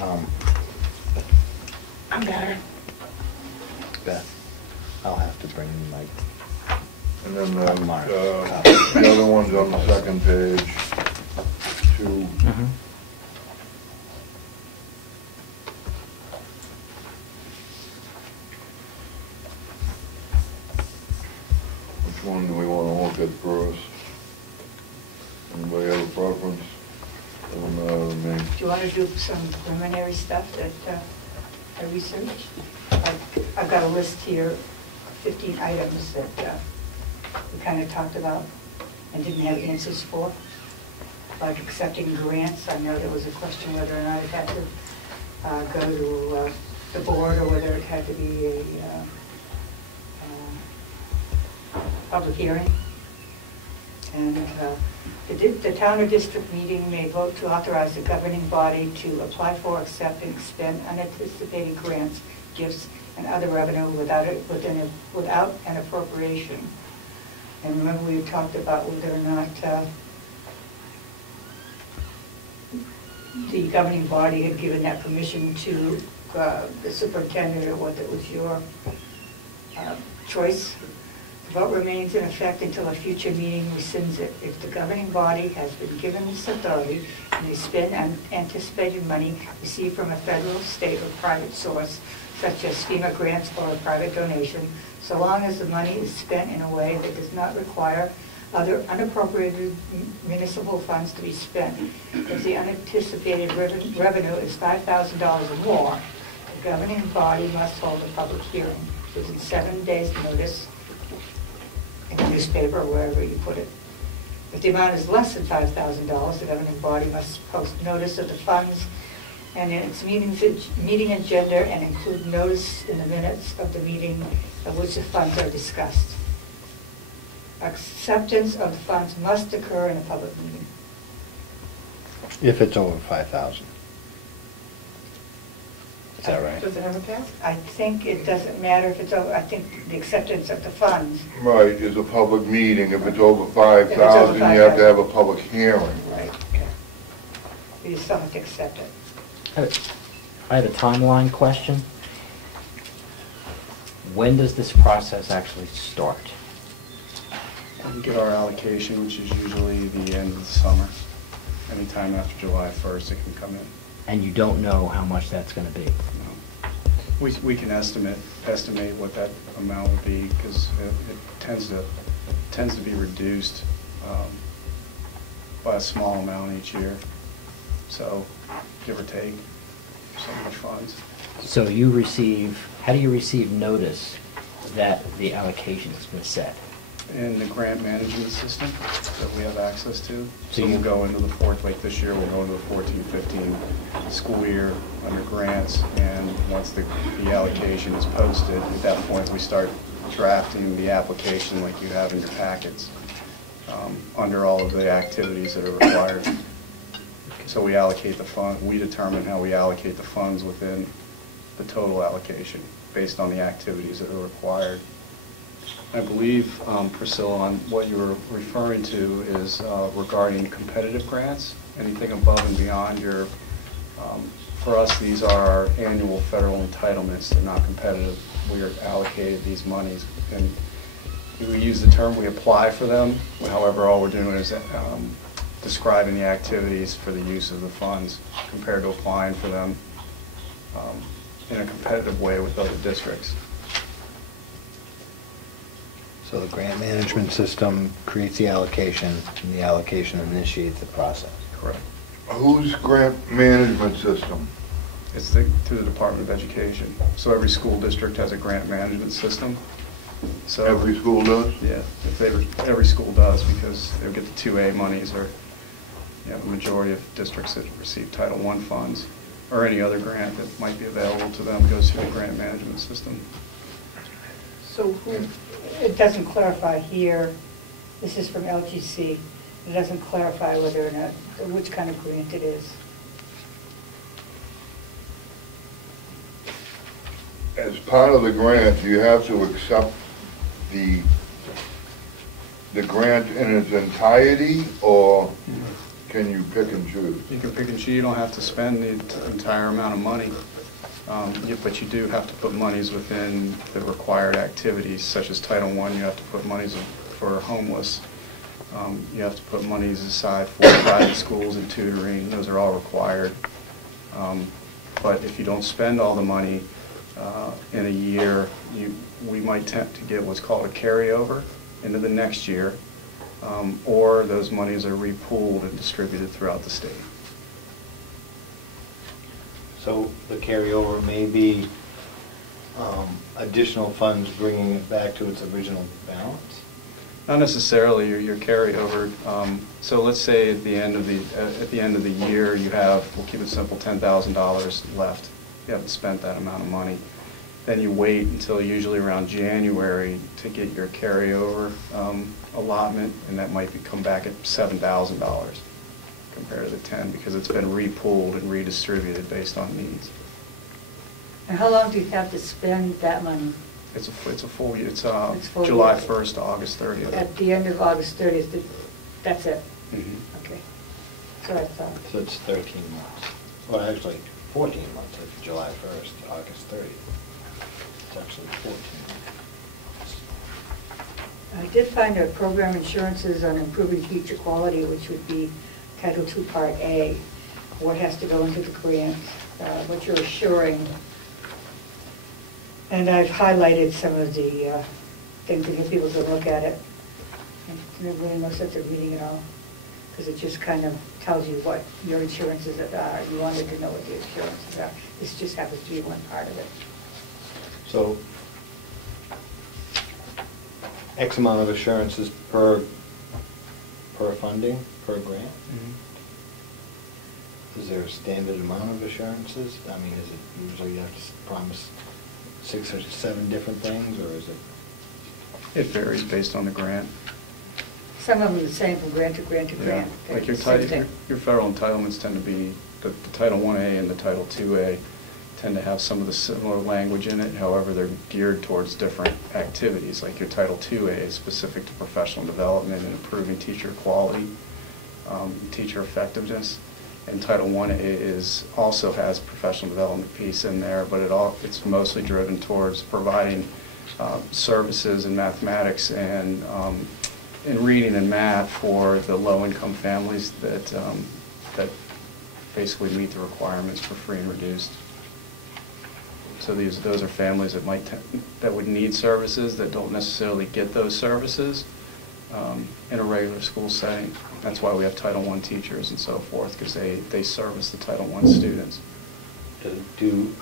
I'm better. Beth, I'll have to bring my And then mark. the other one's on the second page, two. Which one do we want to look at first? Anybody have a preference? Doesn't matter to me. Do you want to do some preliminary stuff that I researched? I've got a list here, 15 items that we kind of talked about and didn't have answers for. Like accepting grants. I know there was a question whether or not it had to go to the board or whether it had to be a public hearing. And the town or district meeting may vote to authorize the governing body to apply for, accept, and expend unanticipated grants, gifts, and other revenue without an appropriation. And remember, we talked about whether or not the governing body had given that permission to the superintendent, or whether it was your choice. The vote remains in effect until a future meeting rescinds it. If the governing body has been given this authority and they spend unanticipated money received from a federal, state, or private source, such as FEMA grants or a private donation, so long as the money is spent in a way that does not require other unappropriated municipal funds to be spent. If the unanticipated revenue is $5,000 or more, the governing body must hold a public hearing within 7 days' notice in the newspaper or wherever you put it. If the amount is less than $5,000, the governing body must post notice of the funds and in its meeting agenda and include notice in the minutes of the meeting of which the funds are discussed. Acceptance of the funds must occur in a public meeting. If it's over 5,000. Is that right? Does it have a cap? I think it doesn't matter if it's over, I think the acceptance of the funds. Right, is a public meeting. If it's over 5,000, you have to have a public hearing. Right, okay. You still have to accept it. I have a timeline question. When does this process actually start? We get our allocation, which is usually the end of the summer. Anytime after July 1st, it can come in. And you don't know how much that's going to be? No. We can estimate what that amount would be, because it tends to be reduced by a small amount each year. So, give or take, so much funds. So how do you receive notice that the allocation has been set? In the grant management system that we have access to. So We'll go into the like this year, we'll go into the 14-15 school year under grants, and once the allocation is posted, at that point we start drafting the application like you have in your packets, under all of the activities that are required. So we allocate the fund, we determine how we allocate the funds within the total allocation based on the activities that are required. I believe, Priscilla, on what you were referring to is regarding competitive grants. Anything above and beyond your, for us, these are our annual federal entitlements. They're not competitive. We are allocated these monies. And we use the term, we apply for them. However, all we're doing is describing the activities for the use of the funds compared to applying for them in a competitive way with other districts. So the grant management system creates the allocation, and the allocation initiates the process. Correct. Whose grant management system? It's through the Department of Education. So every school district has a grant management system. So Every school does? Yeah, every school does, because they'll get the 2A monies, or the majority of districts that receive Title I funds or any other grant that might be available to them goes through the grant management system. So it doesn't clarify here, this is from LGC, it doesn't clarify whether or not, which kind of grant it is. As part of the grant, you have to accept the grant in its entirety, or can you pick and choose? You can pick and choose. You don't have to spend the entire amount of money, but you do have to put monies within the required activities, such as Title I. You have to put monies for homeless. You have to put monies aside for private schools and tutoring. Those are all required. But if you don't spend all the money in a year, we might tend to get what's called a carryover into the next year, or those monies are repooled and distributed throughout the state. So the carryover may be additional funds bringing it back to its original balance? Not necessarily your carryover. So let's say at the end of the year you have, we'll keep it simple, $10,000 left. You haven't spent that amount of money. Then you wait until usually around January to get your carryover allotment, and that might come back at $7,000 compared to the 10, because it's been repooled and redistributed based on needs. And how long do you have to spend that money? It's a full year. It's full July year. 1st to August 30th. At the end of August 30th, that's it? Mhm. Okay. So I thought. So it's 13 months. Well, actually, 14 months, it's July 1st to August 30th. It's actually 14 months. I did find a program insurances on improving teacher quality, which would be Title II Part A, what has to go into the grant, what you're assuring. And I've highlighted some of the things to get people to look at it. And there's really no sense of reading it all, because it just kind of tells you what your insurances are. You wanted to know what the insurances are. This just happens to be one part of it. So, X amount of assurances per funding, per grant? Mhm. Is there a standard amount of assurances? I mean, is it usually you have to promise 6 or 7 different things, or is it? It varies based on the grant. Some of them are the same from grant to grant to Yeah, grant. like They're the same thing. your federal entitlements tend to be, the Title I-A and the Title II-A tend to have some of the similar language in it, however, they're geared towards different activities. Like your Title II-A is specific to professional development and improving teacher quality, teacher effectiveness. And Title I-A also has professional development piece in there, but it's mostly driven towards providing services in mathematics and in reading and math for the low-income families that basically meet the requirements for free and reduced. So those are families that would need services that don't necessarily get those services in a regular school setting. That's why we have Title I teachers and so forth, because they service the Title I students. Do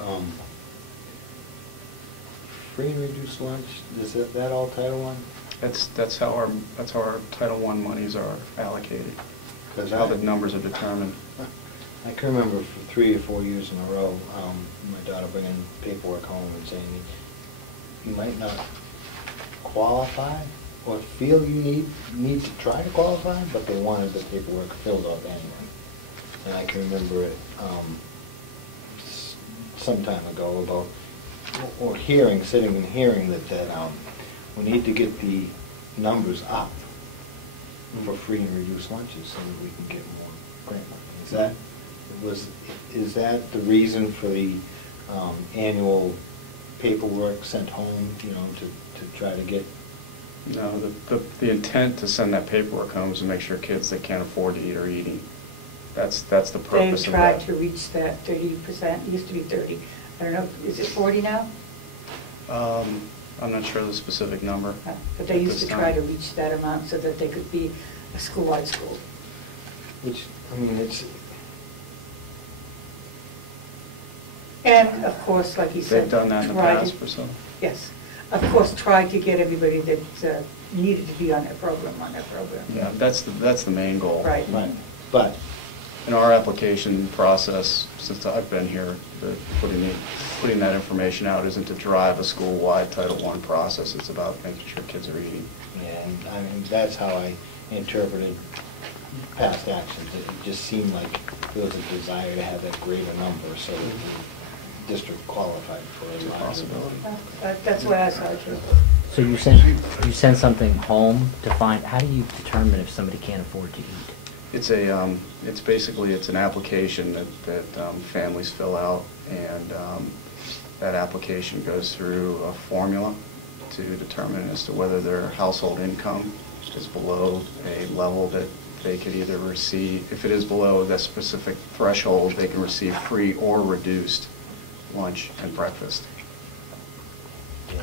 free and reduced lunch, is that all Title I? That's how our Title I monies are allocated. That's how the numbers are determined. I can remember for 3 or 4 years in a row, my daughter bringing paperwork home and saying, you might not qualify or feel you need to try to qualify, but they wanted the paperwork filled out anyway. And I can remember it some time ago about, or sitting and hearing that we need to get the numbers up for free and reduced lunches so that we can get more grant money. Is that the reason for the annual paperwork sent home, to try to get? No, the intent to send that paperwork home is to make sure kids that can't afford to eat are eating. That's the purpose of that. They've tried to reach that 30%, it used to be 30. I don't know, is it 40 now? I'm not sure the specific number. But they used to try to reach that amount so that they could be a school-wide school. Which, I mean, it's... And, of course, like he said... They've done that in the past for some. Yes. Of course, tried to get everybody that needed to be on that program, Yeah, that's the main goal. Right. Right, but... In our application process, since I've been here, putting that information out isn't to drive a school-wide Title I process. It's about making sure kids are eating. And I mean, that's how I interpreted past actions. It just seemed like there was a desire to have that greater number so that the district qualified for a possibility. That's what I saw too. So you send something home to find, how do you determine if somebody can't afford to eat? It's basically, it's an application that families fill out, and that application goes through a formula to determine as to whether their household income is below a level that they could either receive, if it is below that specific threshold, they can receive free or reduced lunch and breakfast. Yeah,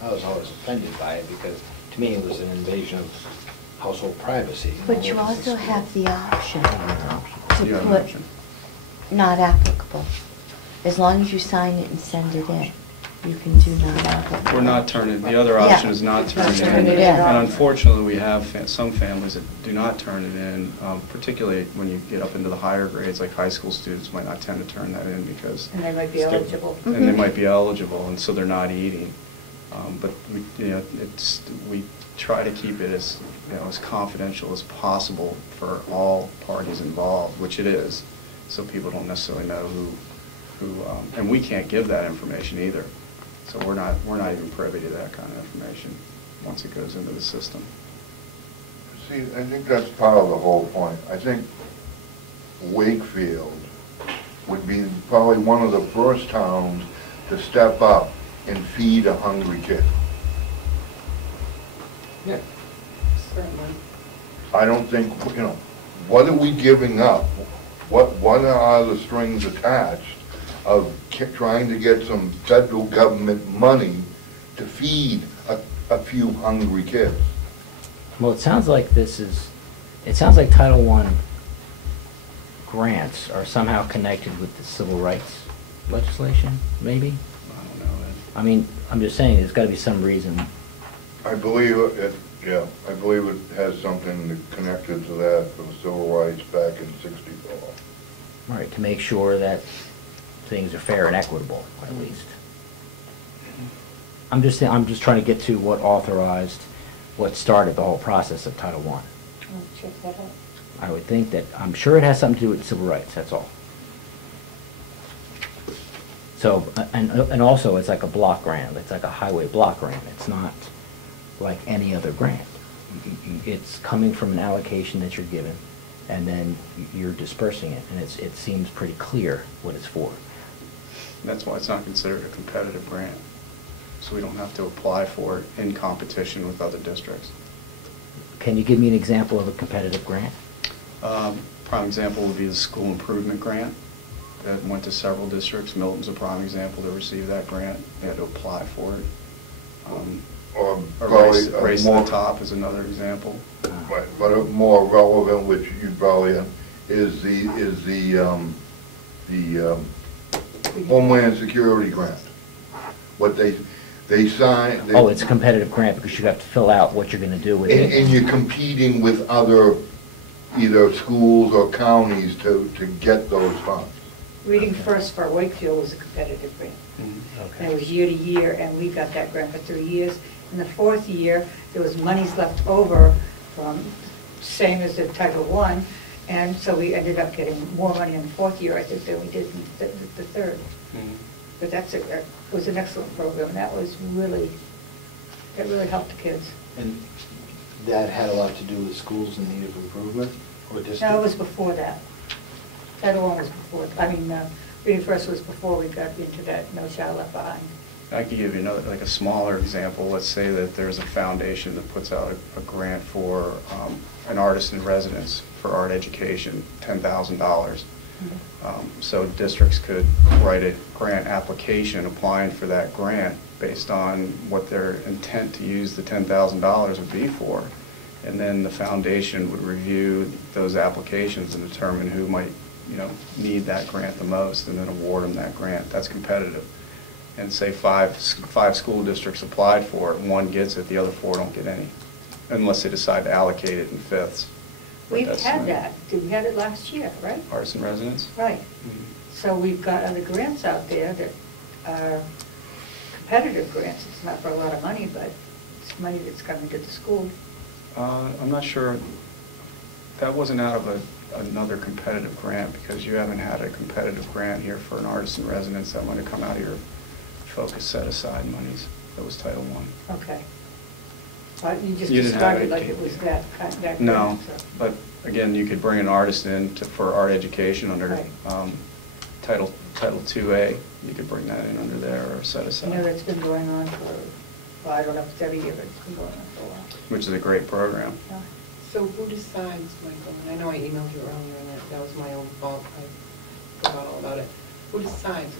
I was always offended by it because to me it was an invasion of household privacy. But you also have the option You to have an put option. not applicable. As long as you sign it and send it in, you can do not applicable. We're not turning, the other Yeah. option is not turning it Turn in. it in. And unfortunately, we have some families that do not turn it in, particularly when you get up into the higher grades, like high school students might not tend to turn that in because, And they might be eligible. and they might be eligible, and so they're not eating. But we try to keep it as, as confidential as possible for all parties involved, which it is, so people don't necessarily know who, and we can't give that information either. So we're not even privy to that kind of information once it goes into the system. See, I think that's part of the whole point. I think Wakefield would be probably one of the first towns to step up and feed a hungry kid. Yeah. Certainly. I don't think, what are we giving up? What are the strings attached of trying to get some federal government money to feed a few hungry kids? Well, it sounds like Title I grants are somehow connected with the civil rights legislation, maybe? I don't know. I mean, I'm just saying, there's got to be some reason. I believe I believe it has something connected to that for the civil rights back in '64. Right, to make sure that things are fair and equitable, at least. I'm just trying to get to what started the whole process of Title I. I'll check that out. I would think that, I'm sure it has something to do with civil rights, that's all. So, and also, it's like a block grant, it's like a highway block grant, it's not like any other grant. It's coming from an allocation that you're given, and then you're dispersing it, and it seems pretty clear what it's for. That's why it's not considered a competitive grant. So we don't have to apply for it in competition with other districts. Can you give me an example of a competitive grant? Prime example would be the school improvement grant that went to several districts. Milton's a prime example to receive that grant. They had to apply for it. Or A probably race to more, the top is another example. right, but a more relevant, which you probably is the Homeland Security grant. What they sign. Oh, it's a competitive grant because you have to fill out what you're going to do with it. And you're competing with other either schools or counties to get those funds. Reading First for Wakefield was a competitive grant. And it was year to year, and we got that grant for 3 years. In the fourth year, there was monies left over from, same as the Title I, and so we ended up getting more money in the fourth year, I think, than we did in the third. But that was an excellent program, and that really helped the kids. And that had a lot to do with schools in need of improvement or district? No, it was before that. Title I was before, Reading First was before we got into that No Child Left Behind. I could give you another, like a smaller example. Let's say that there's a foundation that puts out a grant for an artist in residence for art education, $10,000. So districts could write a grant application applying for that grant based on what their intent to use the $10,000 would be for. And then the foundation would review those applications and determine who might, need that grant the most, and then award them that grant. That's competitive. And say five school districts applied for it, one gets it, the other 4 don't get any, unless they decide to allocate it in fifths. But We've that's had that. We had it last year, right? Artists in residence? Right. So we've got other grants out there that are competitive grants. It's not for a lot of money, but it's money that's coming to the school. I'm not sure. That wasn't out of another competitive grant, because you haven't had a competitive grant here for an artist in residence. That might have come out of your focus set-aside monies. That was Title I. Okay. But you just You didn't have started it. like it was that grant. No, so. but again, you could bring an artist in for art education under Right. Title 2A. You could bring that in under there or set You aside. know, that's been going on for, well, I don't know if it's every year, but it's been going on for a while. Which is a great program. Yeah. So who decides, Michael, and I know I emailed you earlier and that was my own fault, I forgot all about it. Who decides,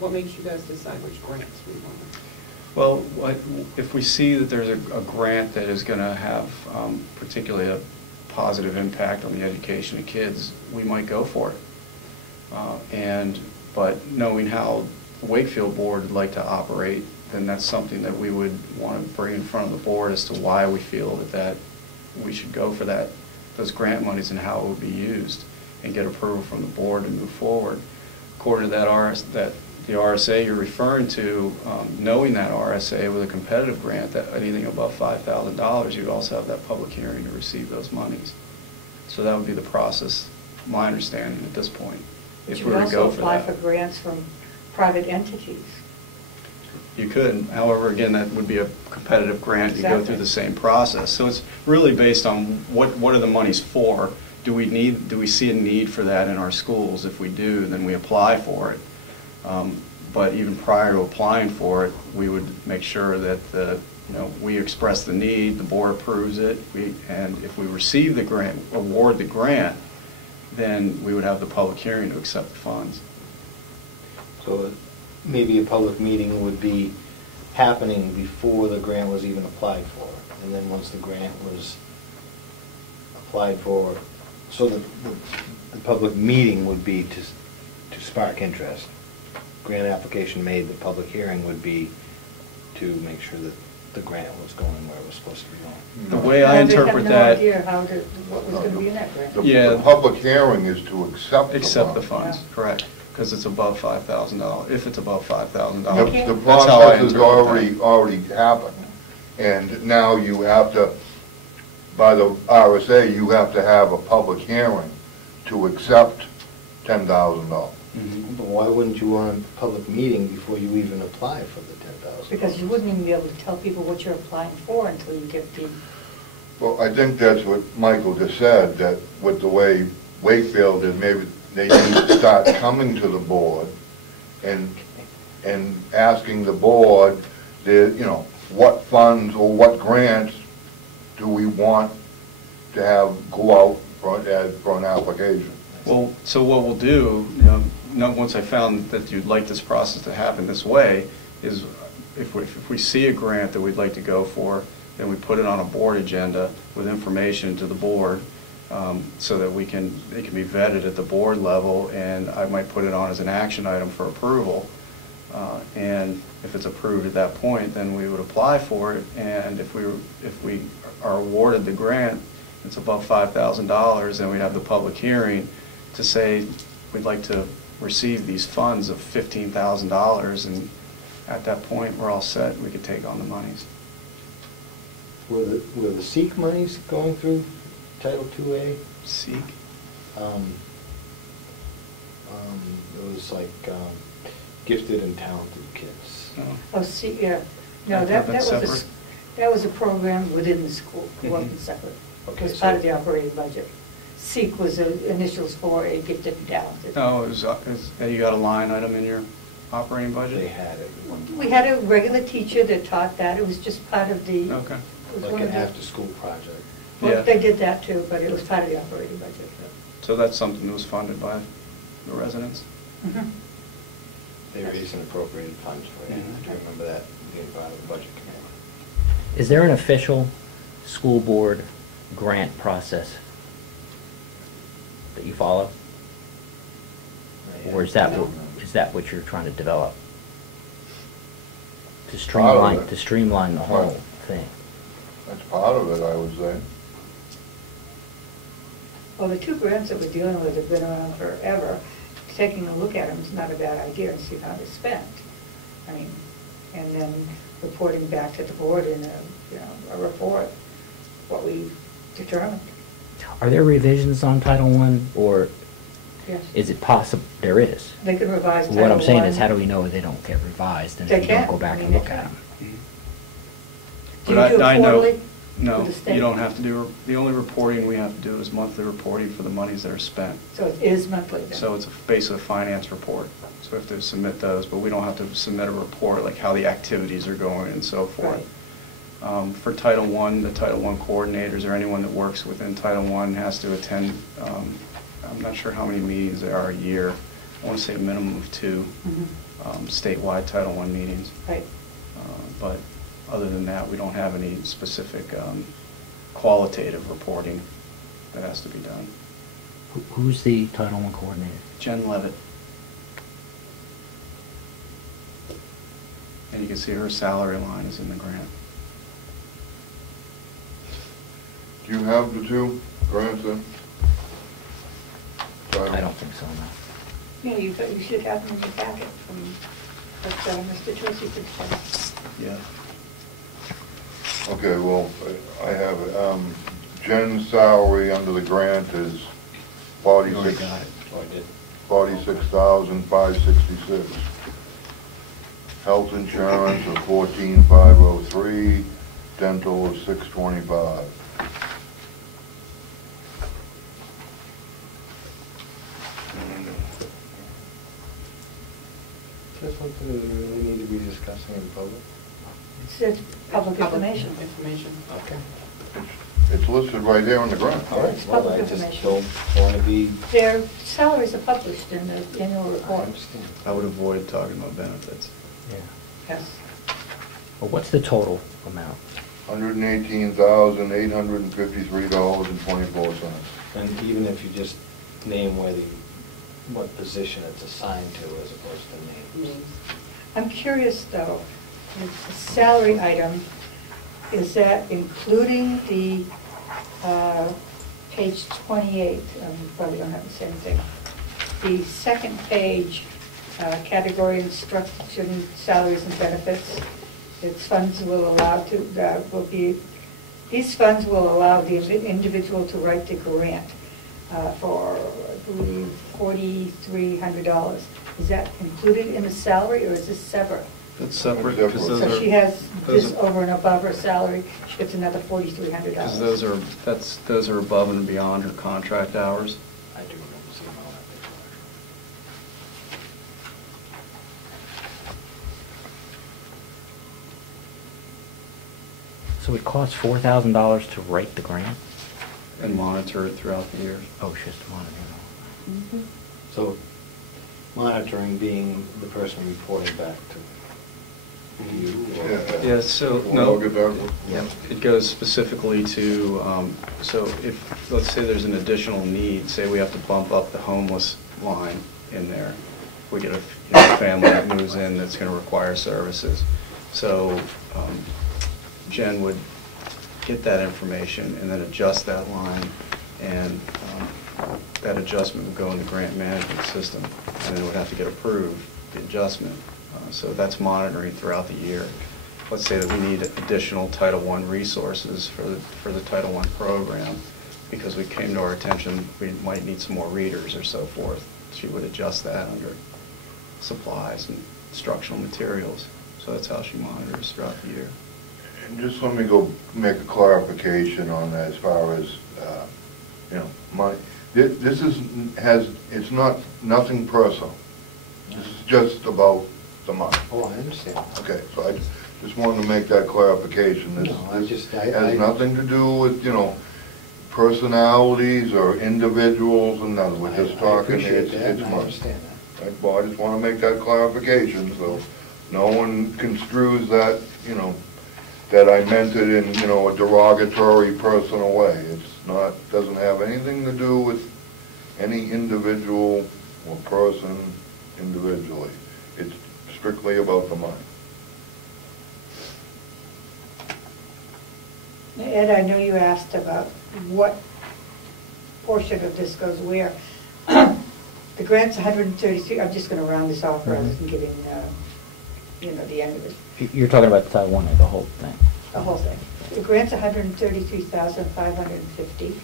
what makes you guys decide which grants we want? Well, if we see that there's a grant that is going to have particularly a positive impact on the education of kids, we might go for it. But knowing how the Wakefield board would like to operate, then that's something that we would want to bring in front of the board as to why we feel that we should go for those grant monies and how it would be used, and get approval from the board to move forward. According to the RSA you're referring to, knowing that RSA with a competitive grant, that anything above $5,000, you'd also have that public hearing to receive those monies. So that would be the process, my understanding at this point, But if you we could were to go also for apply that. for grants from private entities. You could, however, again, that would be a competitive grant, you go Exactly. through the same process. So it's really based on what are the monies for? Do we see a need for that in our schools? If we do, then we apply for it. But even prior to applying for it, we would make sure that we express the need, the board approves it, and if we receive the grant, award the grant, then we would have the public hearing to accept the funds. So maybe a public meeting would be happening before the grant was even applied for. And then once the grant was applied for, so the public meeting would be to spark interest. Grant application made, the public hearing would be to make sure that the grant was going where it was supposed to be going. The way I interpret that. They had no idea what was going to be in that grant. Yeah. The public hearing is to accept the Accept the funds. funds, correct, because it's above $5,000, if it's above $5,000. Okay. The That's how I process has interpret that. already happened, and now you have to, by the RSA, you have to have a public hearing to accept $10,000. Mhm. But why wouldn't you want a public meeting before you even apply for the $10,000? Because you wouldn't even be able to tell people what you're applying for until you get the, Well, I think that's what Michael just said, that with the way Wakefield is, maybe they need to start coming to the board and asking the board, what funds or what grants do we want to have go out for an application? Well, so what we'll do, once I found that you'd like this process to happen this way, is if we see a grant that we'd like to go for, then we put it on a board agenda with information to the board, so that it can be vetted at the board level, and I might put it on as an action item for approval. And if it's approved at that point, then we would apply for it, and if we are awarded the grant, it's above $5,000, then we'd have the public hearing to say we'd like to receive these funds of $15,000, and at that point, we're all set, we could take on the monies. Were the SEEK monies going through Title IIA? Seek? It was like gifted and talented kids. oh, see, yeah. No, That's that was separate? that was a program within the school. It wasn't separate. It Okay, was part of so- the operating budget. SEEK was the initials for a gifted and talented. No, you got a line item in your operating budget? They had it, We had a regular teacher that taught that. It was just part of the. Okay. it was like one an of the- after-school project. Well, Yeah. they did that too, but it was part of the operating budget. So that's something that was funded by the residents? Mhm. They raised and appropriated funds for it. Mhm. I do remember that being part of the budget committee. Is there an official school board grant process that you follow? Or is that what you're trying to develop? To streamline the whole thing? That's part of it, I would say. Well, the two grants that we're dealing with have been around forever. Taking a look at them is not a bad idea and see how they're spent. I mean, and then reporting back to the board in a report, what we determined. Are there revisions on Title I, or Yes. is it possible, there is? They can revise Title I. What I'm saying is, how do we know they don't get revised, and They if you don't can. go back I and mean, look they at can. them? Do you But do I it know- quarterly? No, the state? you don't have to do, the only reporting we have to do is monthly reporting for the monies that are spent. So it is monthly then? So it's basically a finance report. So we have to submit those, but we don't have to submit a report like how the activities are going and so forth. For Title I, the Title I coordinators or anyone that works within Title I has to attend, I'm not sure how many meetings there are a year. I want to say a minimum of 2 statewide Title I meetings. Right. But other than that, we don't have any specific qualitative reporting that has to be done. Who's the Title I coordinator? Jen Levitt. And you can see her salary line is in the grant. Do you have the 2 grants then? I don't think so, no. Yeah, you should have them in your packet from what Mr. Tracy could say. Yeah. Okay, well, I have it. Jen's salary under the grant is You already got it. Oh, I did. $46,566. Health insurance of $14,503, dental of $625. Is that something that we really need to be discussing in public? It's public information. Information. Okay. It's listed right there on the grant. All right, It's well, public I just information. don't want to be, Their salaries are published in the annual I report. understand. I would avoid talking about benefits. Yeah. Yes. Well, what's the total amount? $118,853.24. And even if you just name what position it's assigned to as opposed to names. I'm curious, though, the salary item, is that including the page 28? You probably don't have the same thing. The second page, category instruction, salaries and benefits. Its funds will allow these funds will allow the individual to write the grant for, I believe, $4,300. Is that included in the salary, or is this separate? That's separate Separate. because those So are. she has those this are- over and above her salary, she gets another $4,300. Because those are above and beyond her contract hours. I do remember seeing all that paperwork. So it costs $4,000 to write the grant? And monitor it throughout the year. Oh, it's just monitoring. Mhm. So monitoring being the person reporting back to you or? Yeah, so, Wanna no. look at that one? Yeah, it goes specifically to, so if, let's say there's an additional need, say we have to bump up the homeless line in there. We get a family that moves in that's going to require services. So Jen would get that information and then adjust that line, and that adjustment would go in the grant management system, and it would have to get approved, the adjustment. So that's monitoring throughout the year. Let's say that we need additional Title I resources for the Title I program, because we came to our attention, we might need some more readers or so forth. She would adjust that under supplies and instructional materials. So that's how she monitors throughout the year. And just let me go make a clarification on that as far as, it's not, nothing personal. This is just about the money. Oh, I understand. Okay, so I just wanted to make that clarification. This No, I just- has nothing to do with, personalities or individuals and nothing. We're just I talking, appreciate it's that, and I money. understand that. Right, well, I just want to make that clarification, so no one construes that, that I meant it in, a derogatory personal way. It's not, doesn't have anything to do with any individual or person individually. It's strictly about the money. Ed, I know you asked about what portion of this goes where. The grant's 133, I'm just going to round this off rather than giving, the end of it, You're talking about the Title I, the whole thing? the whole thing. The grant's 133,550. Mhm.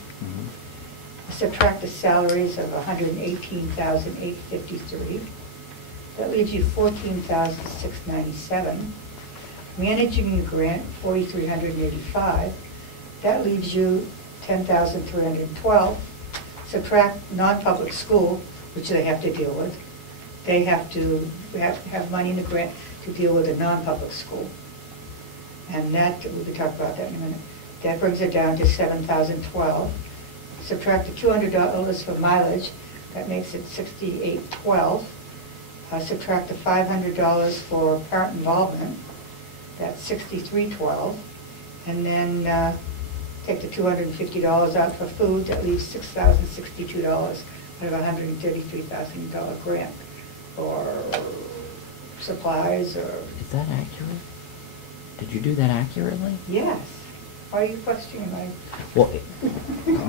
Subtract the salaries of 118,853. That leaves you 14,697. Managing the grant, 4,385. That leaves you 10,312. Subtract non-public school, which they have to deal with. They have to have money in the grant to deal with a non-public school. And that, we can talk about that in a minute. That brings it down to 7,012. Subtract the $200 for mileage, that makes it 6,812. Subtract the $500 for parent involvement, that's 6,312. And then take the $250 out for food, that leaves $6,062 out of a $133,000 grant for supplies or... Is that accurate? Did you do that accurately? Yes. Why are you questioning my... Well,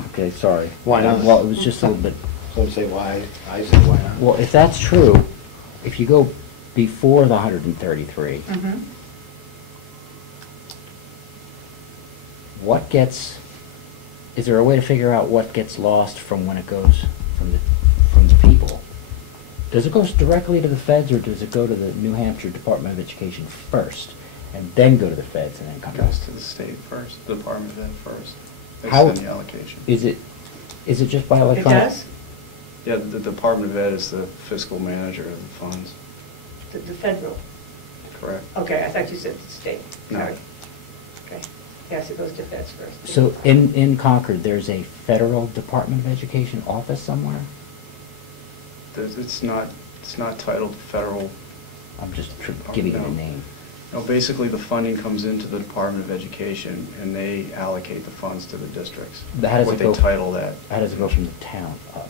okay, sorry. Why not? Well, it was just a little bit, Some say why, I say why not. well, if that's true, if you go before the 133, Mhm. what gets, is there a way to figure out what gets lost from when it goes from the people? Does it go directly to the feds, or does it go to the New Hampshire Department of Education first, and then go to the feds and then come back? Goes to the state first, the Department of Ed first. They How- send the allocation. Is it just by It electronic? does? Yeah, the Department of Ed is the fiscal manager of the funds, The federal? correct? Okay, I thought you said the state. No. Sorry. Okay. Yes, it goes to feds first. So in Concord, there's a federal Department of Education office somewhere? It's not titled federal. I'm just giving it a No. name. No, basically, the funding comes into the Department of Education, and they allocate the funds to the districts. How does What it they go? title that. How does it go from the town up?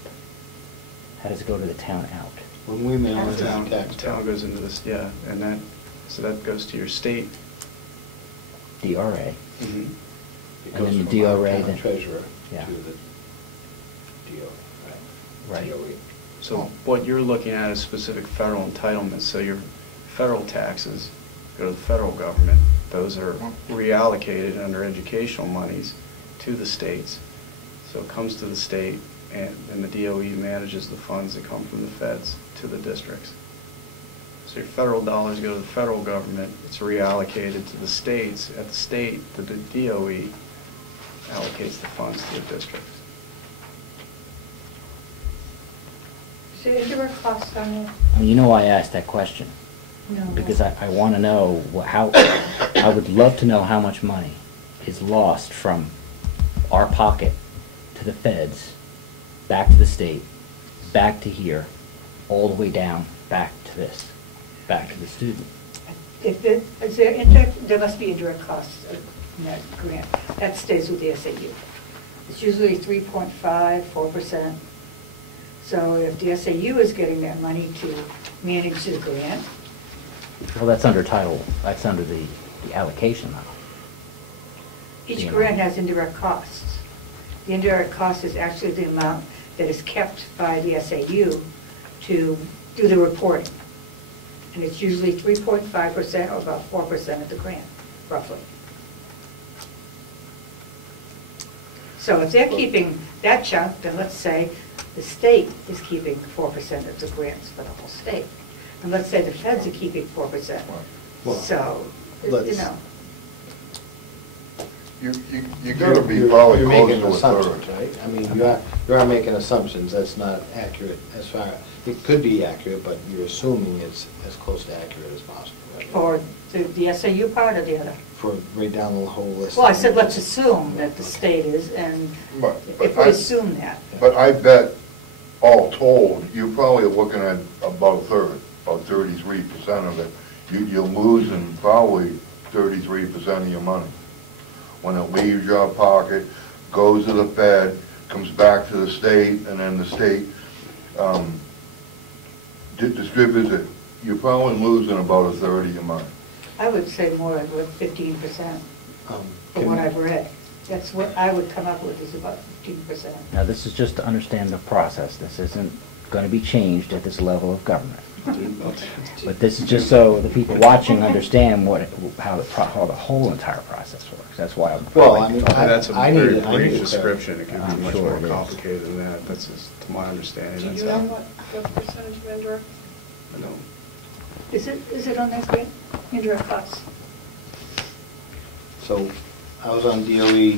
How does it go to the town out? When we mail in The our town, tax the town goes into this, yeah, and that, so that goes to your state. DRA. It And goes then the from our DRA town then- treasurer Yeah. to the DO. Right. DOE. So what you're looking at is specific federal entitlements, so your federal taxes go to the federal government. Those are reallocated under educational monies to the states. So it comes to the state, and the DOE manages the funds that come from the feds to the districts. So your federal dollars go to the federal government, it's reallocated to the states. At the state, the DOE allocates the funds to the districts. Is there indirect costs on it? I mean, you know why I asked that question? No. Because I want to know how, I would love to know how much money is lost from our pocket to the feds, back to the state, back to here, all the way down, back to this, back to the student. There must be indirect costs in that grant. That stays with the SAU. It's usually 3.5, 4%. So if the SAU is getting that money to manage the grant, Well, that's under that's under the allocation now. each Yeah. grant has indirect costs. The indirect cost is actually the amount that is kept by the SAU to do the reporting. And it's usually 3.5% or about 4% of the grant, roughly. So if they're keeping that chunk, then let's say the state is keeping 4% of the grants for the whole state. And let's say the feds are keeping 4%. Well, So, you let's- know. You gotta be probably You're close making to a assumptions, third. right? I mean, you are making assumptions, that's not accurate as far, it could be accurate, but you're assuming it's as close to accurate as possible. right? For the SAU part or the other? For right down the whole list. Well, I said, let's assume that the state is, and But if we I- assume that. But I bet, all told, you're probably looking at about a third, about 33% of it. You're losing probably 33% of your money. When it leaves your pocket, goes to the Fed, comes back to the state, and then the state distributes it, you're probably losing about a third of your money. I would say more like 15%, from Can- what I've read. That's what I would come up with, is about 15%. Now, this is just to understand the process. This isn't going to be changed at this level of government. But this is just so the people watching understand how the whole entire process works. That's why I'm. Well, I mean, That's a I very need brief to description, it could I'm be much sure more it is. complicated than that, that's just, to my understanding, Do you that's know how. what percentage of indirect? I don't. Is it on that grant, indirect costs? So, I was on DOE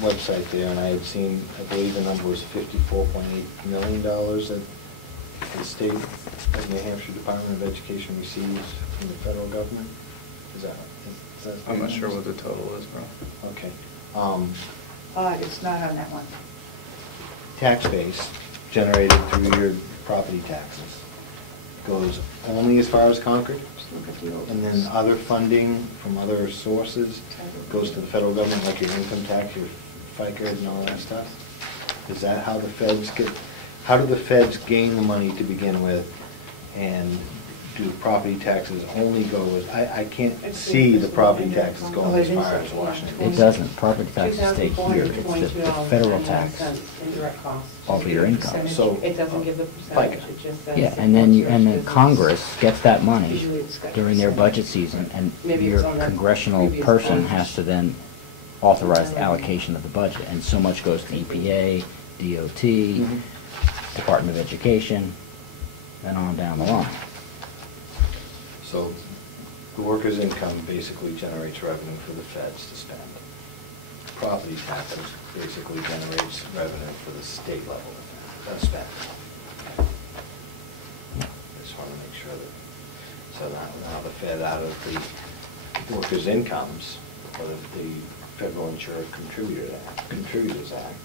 website there, and I had seen, I believe the number was $54.8 million that the state of New Hampshire Department of Education receives from the federal government. Is that? I'm not sure what the total is, bro. Okay. It's not on that one. Tax base generated through your property taxes goes only as far as Concord? Just look at the old And then ones. other funding from other sources goes to the federal government, like your income tax, your FICA and all that stuff? Is that how the feds how do the feds gain the money to begin with? And do property taxes only go as, I can't see the property taxes going as far as Washington. It doesn't. Property taxes stay here. It's the federal tax Indirect costs. over your income. So, It doesn't give the percentage, FICA. it just says. Yeah, and then Congress gets that money Usually it's got during their percentage. budget season, and Maybe your it's on that congressional previous person page. has to then authorize the allocation of the budget, and so much goes to EPA, DOT, Mhm. Department of Education, and on down the line. So the worker's income basically generates revenue for the feds to spend. Property taxes basically generates revenue for the state level to spend. Just want to make sure that, so now the Fed, out of the workers' incomes, or the Federal Insured Contributors Act,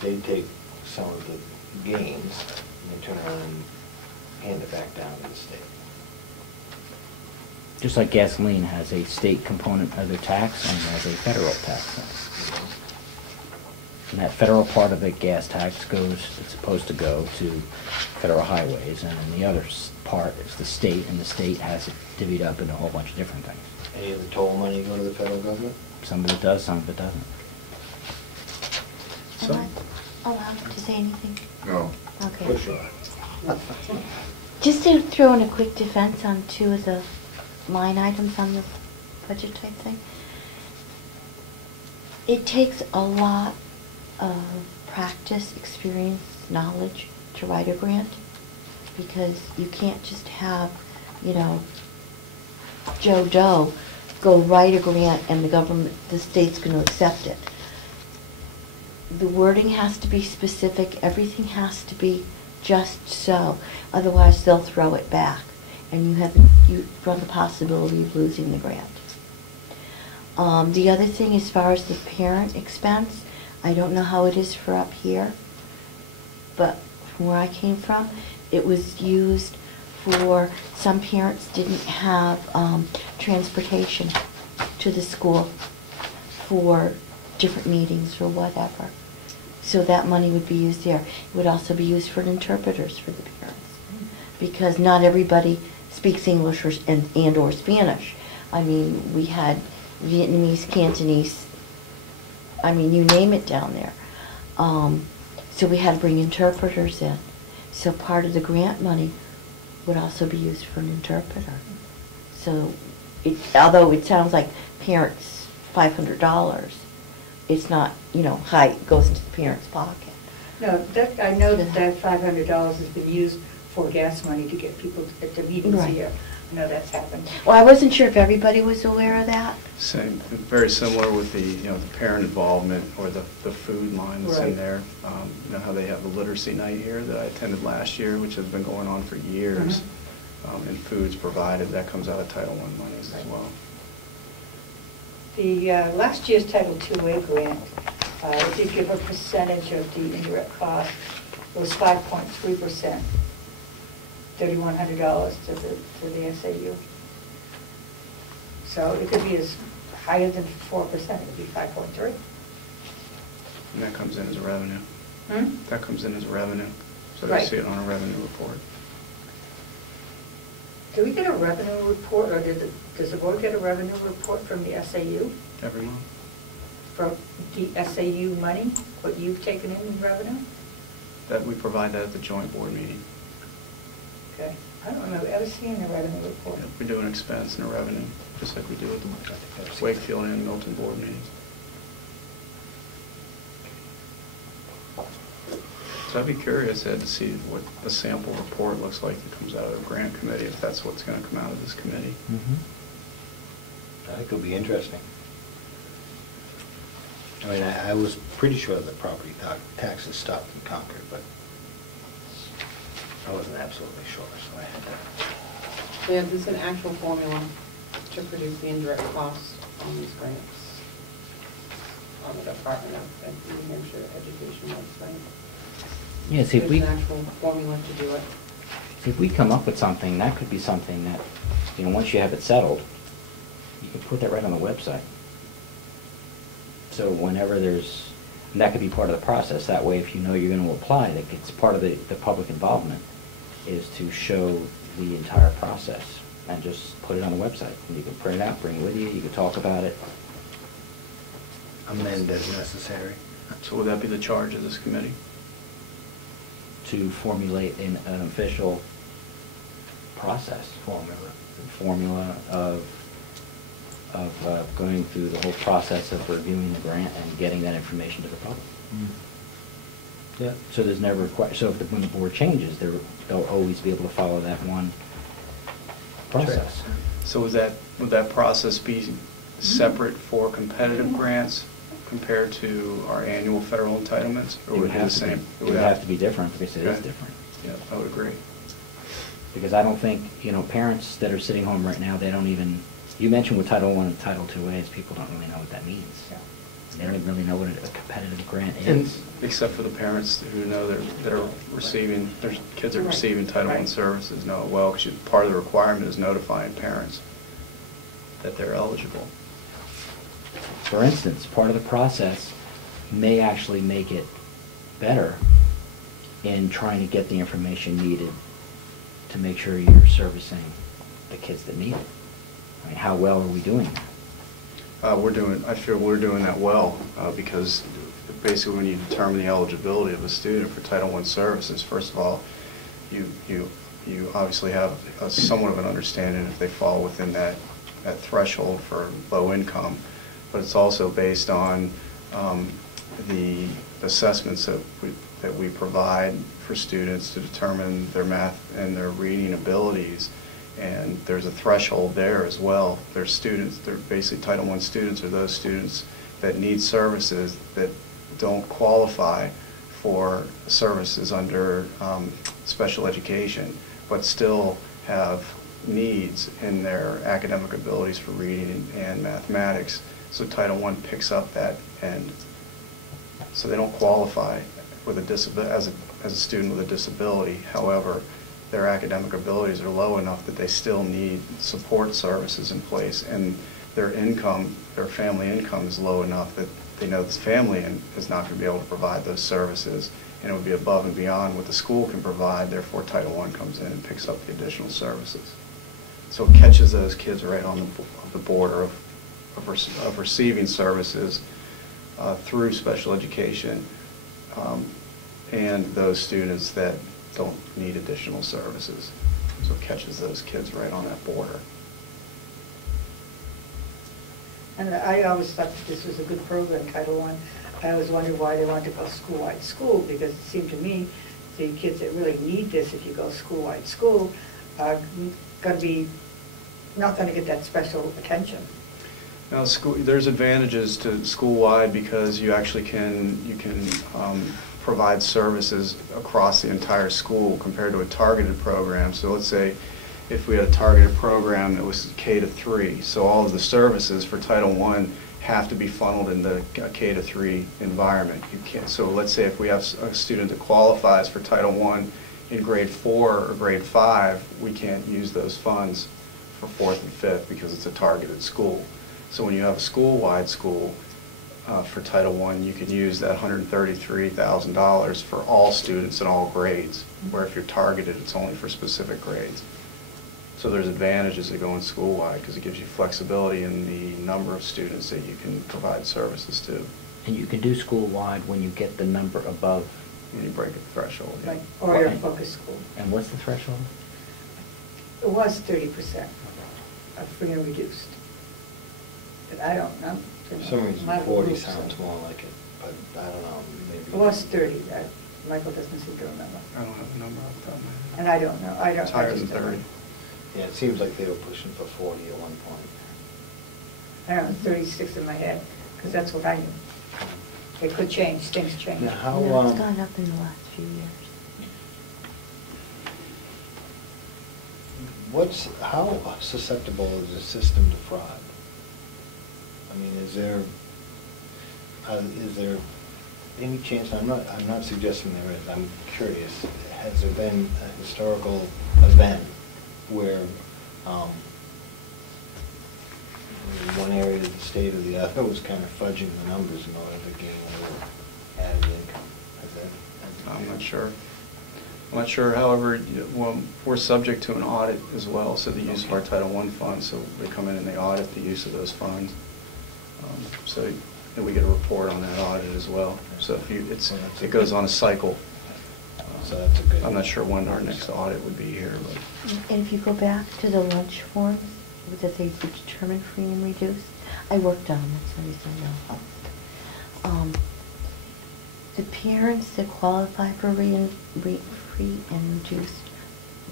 they take some of the gains and turn around and hand it back down to the state. Just like gasoline has a state component of their tax and has a federal tax. And that federal part of the gas tax goes, it's supposed to go to federal highways, and then the other part is the state, and the state has it divvied up into a whole bunch of different things. Any of the toll money go to the federal government? Some of it does, some of it doesn't. Am I allowed to say anything? No. Okay. For sure. Just to throw in a quick defense on two of the line items on the budget type thing. It takes a lot of practice, experience, knowledge to write a grant, because you can't just have, Joe Doe go write a grant and the state's going to accept it. The wording has to be specific, everything has to be just so, otherwise they'll throw it back, and you run the possibility of losing the grant. The other thing, as far as the parent expense, I don't know how it is for up here, but from where I came from, it was used for, some parents didn't have transportation to the school for different meetings or whatever. So that money would be used there. It would also be used for interpreters for the parents, because not everybody speaks English and or Spanish. I mean, we had Vietnamese, Cantonese, I mean, you name it down there. So we had to bring interpreters in. So part of the grant money would also be used for an interpreter. So, although it sounds like parents $500, it's not, it goes into the parent's pocket. No, I know that $500 has been used for gas money to get people at the meetings Right. here. I know that's happened. Well, I wasn't sure if everybody was aware of that. Same, very similar with the parent involvement or the food line that's in Right. there. You know how they have a literacy night here that I attended last year, which has been going on for years. And food's provided, that comes out of Title I monies as well. The last year's Title II grant did give a percentage of the indirect cost. It was 5.3%, $3,100 to the SAU. So it could be as higher than 4%, it could be 5.3. And that comes in as a revenue. Hmm? That comes in as revenue, so they Right. see it on a revenue report. Do we get a revenue report, or does the board get a revenue report from the SAU? Every month. From the SAU money, what you've taken in revenue? That, we provide that at the joint board meeting. Okay. I don't remember ever seeing the revenue report. We do an expense and a revenue, just like we do at the Wakefield and Milton board meetings. So I'd be curious, Ed, to see what the sample report looks like that comes out of the grant committee, if that's what's going to come out of this committee. Mm-hmm. I think it'll be interesting. I mean, I was pretty sure that property taxes stopped in Concord, but I wasn't absolutely sure, so I had to. Yeah, there's an actual formula to produce the indirect costs on these grants on the Department of New Hampshire Education website. Yeah, see, if we, There's an actual formula to do it. if we come up with something, that could be something that, you know, once you have it settled, you can put that right on the website. So whenever there's, and that could be part of the process. That way, if you know you're going to apply, that it's part of the public involvement is to show the entire process and just put it on the website. And you can print it out, bring it with you, you can talk about it. Amend as necessary. So would that be the charge of this committee? To formulate an official process. Formula of going through the whole process of reviewing the grant and getting that information to the public. Yeah. So there's never so if when the board changes, they'll always be able to follow that one process. So would that process be separate for competitive grants compared to our annual federal entitlements? Or would it be the same? It would have to be different because it is Okay. different. Yeah, I would agree. Because I don't think, you know, parents that are sitting home right now, they don't even, you mentioned what Title I and Title II is, people don't really know what that means. They don't even really know what a competitive grant is. Except for the parents who know that are receiving, their kids are receiving Title I services know it well, because part of the requirement is notifying parents that they're eligible. For instance, part of the process may actually make it better in trying to get the information needed to make sure you're servicing the kids that need it. I mean, how well are we doing that? I feel we're doing that well, because basically when you determine the eligibility of a student for Title I services, first of all, you obviously have somewhat of an understanding if they fall within that threshold for low income, but it's also based on the assessments that we provide for students to determine their math and their reading abilities. And there's a threshold there as well. There's students, they're basically Title I students, are those students that need services that don't qualify for services under special education, but still have needs in their academic abilities for reading and mathematics. So Title I picks up that end. So they don't qualify with as a student with a disability. However, their academic abilities are low enough that they still need support services in place, and their income, their family income is low enough that they know this family is not going to be able to provide those services, and it would be above and beyond what the school can provide. Therefore, Title I comes in and picks up the additional services. So it catches those kids right on the border of receiving services through special education, and those students that don't need additional services. So it catches those kids right on that border. And I always thought that this was a good program, Title I. I always wondered why they wanted to go school-wide school, because it seemed to me the kids that really need this, if you go school-wide school, are going to be not going to get that special attention. Now, there's advantages to school-wide because you actually can provide services across the entire school compared to a targeted program. So let's say if we had a targeted program that was K to 3, so all of the services for Title I have to be funneled in the K to 3 environment. You can't. So let's say if we have a student that qualifies for Title I in grade 4 or grade 5, we can't use those funds for 4th and 5th because it's a targeted school. So when you have a school-wide school, for Title I, you can use that $133,000 for all students in all grades, where if you're targeted, it's only for specific grades. So there's advantages to going school-wide because it gives you flexibility in the number of students that you can provide services to. And you can do school-wide when you get the number above. When you break the threshold. Yeah. Like, or your focus school. And what's the threshold? It was 30% of free and reduced. But I don't know. For some reason, My 40 group sounds said- more like it, but I don't know, maybe. It was 30, Michael doesn't seem to remember. I don't have the number off the top of my head. And I don't know, I don't. It's higher I than just don't know. 30. Yeah, it seems like they were pushing for 40 at one point. I don't know, 36 in my head, because that's what I knew. It could change, things change. Now, how, No, it's gone up in the last few years. how susceptible is the system to fraud? I mean, is there any chance, I'm not suggesting there is, I'm curious, has there been a historical event where one area of the state or the other was kind of fudging the numbers in order to gain a little added income? I'm not sure. I'm not sure, however, well, we're subject to an audit as well, so the use of our Title I funds, so they come in and they audit the use of those funds. So and we get a report on that audit as well. So if you, it goes on a cycle. So that's a good. I'm not sure when our next audit would be here, but. And if you go back to the lunch forms that they determine free and reduced, I worked on them, that's the reason I know. The parents that qualify for free and reduced,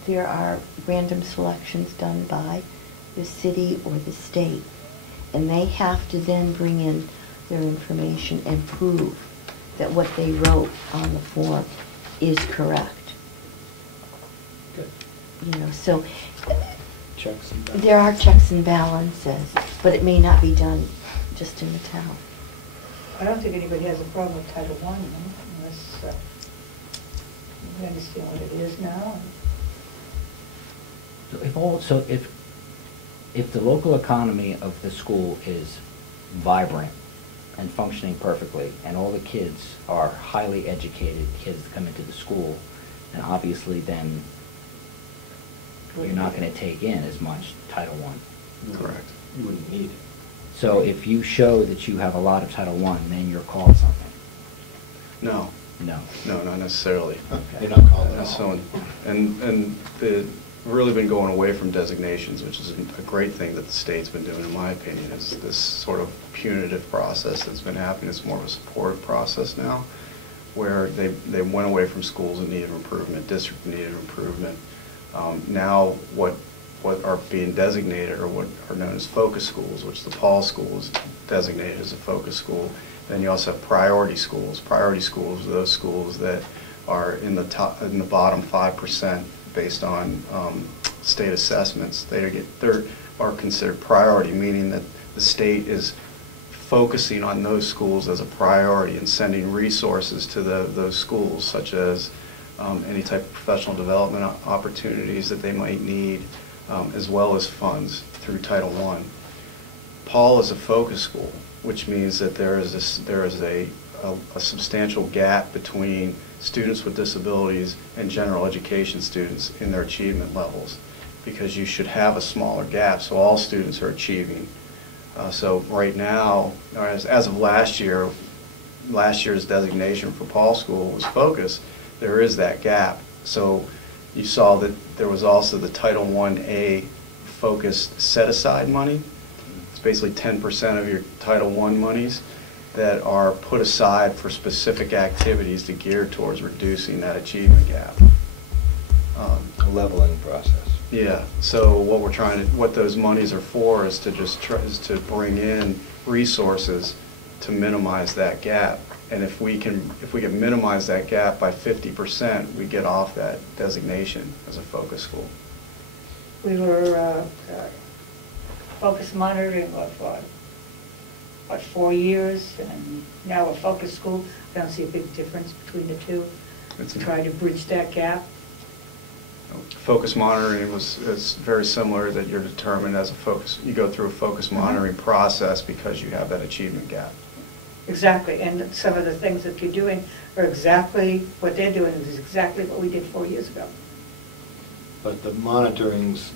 there are random selections done by the city or the state, and they have to then bring in their information and prove that what they wrote on the form is correct. Good. You know, so Checks and balances. there are checks and balances, but it may not be done just in the town. I don't think anybody has a problem with Title I, unless we understand what it is now. So if the local economy of the school is vibrant and functioning perfectly, and all the kids are highly educated kids that come into the school, and obviously then you're not going to take in as much Title I. Correct. You wouldn't need it. So if you show that you have a lot of Title I, then you're called something. No. No. No, not necessarily. Okay. You're not called at all. So, and we've really been going away from designations, which is a great thing that the state's been doing, in my opinion, is this sort of punitive process that's been happening. It's more of a supportive process now, where they went away from schools that needed improvement, districts that needed improvement. Now what are being designated are what are known as focus schools, which the Paul School is designated as a focus school. Then you also have priority schools. Priority schools are those schools that are in the bottom 5% based on state assessments. They are considered priority, meaning that the state is focusing on those schools as a priority and sending resources to those schools, such as any type of professional development opportunities that they might need, as well as funds through Title I. Paul is a focus school, which means that there is a substantial gap between students with disabilities and general education students in their achievement levels, because you should have a smaller gap so all students are achieving. So right now, as of last year's designation for Paul School was focus, there is that gap. So you saw that there was also the Title I-A focused set-aside money. It's basically 10% of your Title I monies that are put aside for specific activities to gear towards reducing that achievement gap. A leveling process. Yeah. So what those monies are for is to just bring in resources to minimize that gap. And if we can minimize that gap by 50%, we get off that designation as a focus school. We were focus monitoring for 4 years, and now we're focus school. I don't see a big difference between the two. It's Try to bridge that gap. Focus monitoring is very similar, that you're determined as a focus. You go through a focus monitoring process because you have that achievement gap. Exactly, and some of the things that you're doing are exactly what they're doing, is exactly what we did 4 years ago. But the monitoring's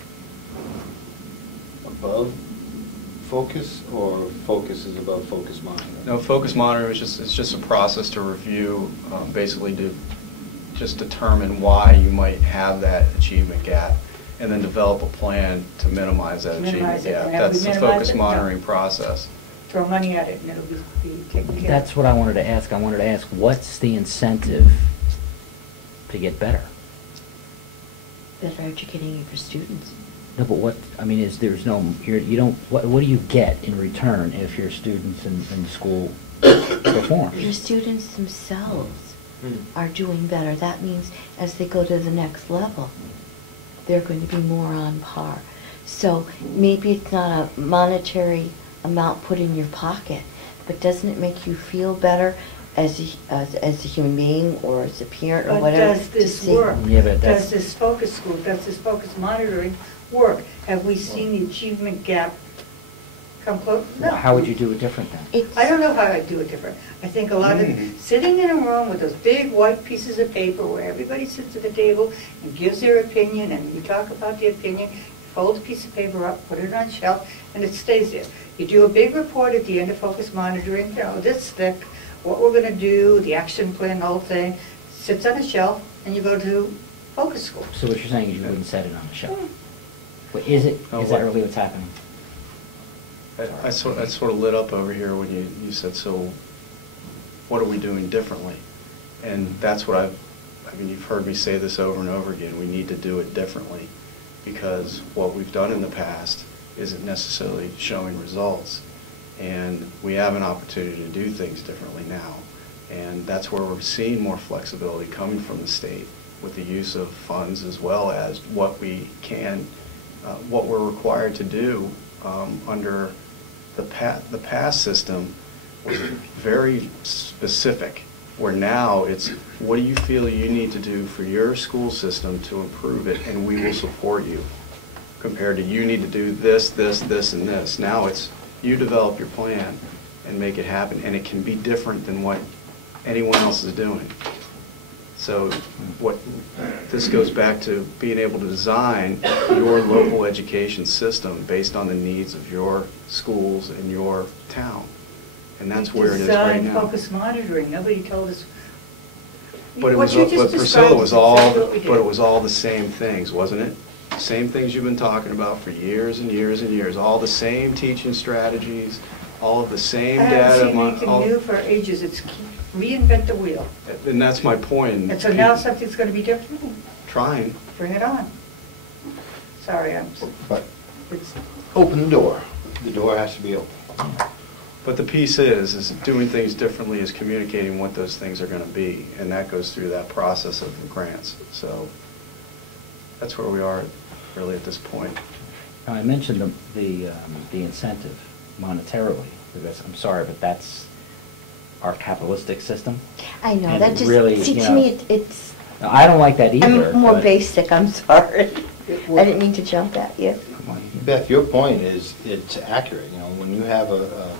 above focus, or focus is above focus monitoring? No, focus monitoring is just a process to review, basically to just determine why you might have that achievement gap, and then develop a plan to minimize that achievement gap. That's the focus monitoring process. Throw money at it and it'll be taken care of. That's what I wanted to ask. I wanted to ask, what's the incentive to get better? Better educating your students. No, but what, I mean, what do you get in return if your students in school perform. Your students themselves Hmm. are doing better. That means as they go to the next level, they're going to be more on par. So maybe it's not a monetary amount put in your pocket, but doesn't it make you feel better as a human being or as a parent or But whatever? does to this see- work? Yeah, but that's- Does this focus school, does this focus monitoring work? Have we seen the achievement gap come close? No. How would you do it different then? It's, I don't know how I'd do it different. I think a lot of, sitting in a room with those big white pieces of paper where everybody sits at the table and gives their opinion, and you talk about the opinion, fold a piece of paper up, put it on a shelf, and it stays there. You do a big report at the end of focus monitoring, you know, this thick, what we're gonna do, the action plan, the whole thing, sits on a shelf, and you go to focus school. So what you're saying is you wouldn't set it on the shelf? Wait, is that really what's happening? I sort of lit up over here when you said, so what are we doing differently? And that's what I mean, you've heard me say this over and over again, we need to do it differently, because what we've done in the past isn't necessarily showing results. And we have an opportunity to do things differently now. And that's where we're seeing more flexibility coming from the state with the use of funds, as well as what we can, what we're required to do under the past system was very specific, where now it's, what do you feel you need to do for your school system to improve it, and we will support you, compared to you need to do this, this, this, and this. Now it's, you develop your plan and make it happen, and it can be different than what anyone else is doing. So what this goes back to being able to design your local education system based on the needs of your schools and your town. And that's where it is right Design now. focus monitoring, nobody told us. But it What was, you just but described Priscilla, was is all, exactly what we did. but it was all the same things, wasn't it? Same things you've been talking about for years and years and years, all the same teaching strategies, all of the same I data. haven't seen anything new for ages, it's reinvent the wheel. And that's my point. And so now something's gonna be different, Trying. bring it on. Sorry, But it's, open the door. The door has to be open. But the piece is doing things differently is communicating what those things are going to be, and that goes through that process of the grants. So that's where we are really at this point. Now, I mentioned the incentive monetarily, because I'm sorry, but that's our capitalistic system. I know, And that it just, really, see, you to know, me, it's, Now, I don't like that either. I'm more but- basic, I'm sorry. I didn't mean to jump at you. Beth, your point is, it's accurate, you know, when you have a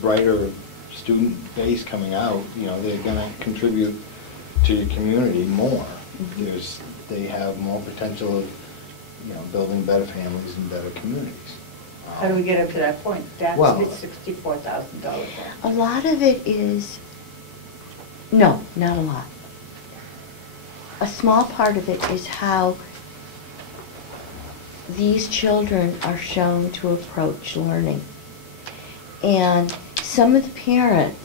brighter student base coming out, you know, they're gonna contribute to your community more. They have more potential of, you know, building better families and better communities. how do we get up to that point? That's Well- the $64,000 A lot of it is, no, not a lot. A small part of it is how these children are shown to approach learning. And some of the parents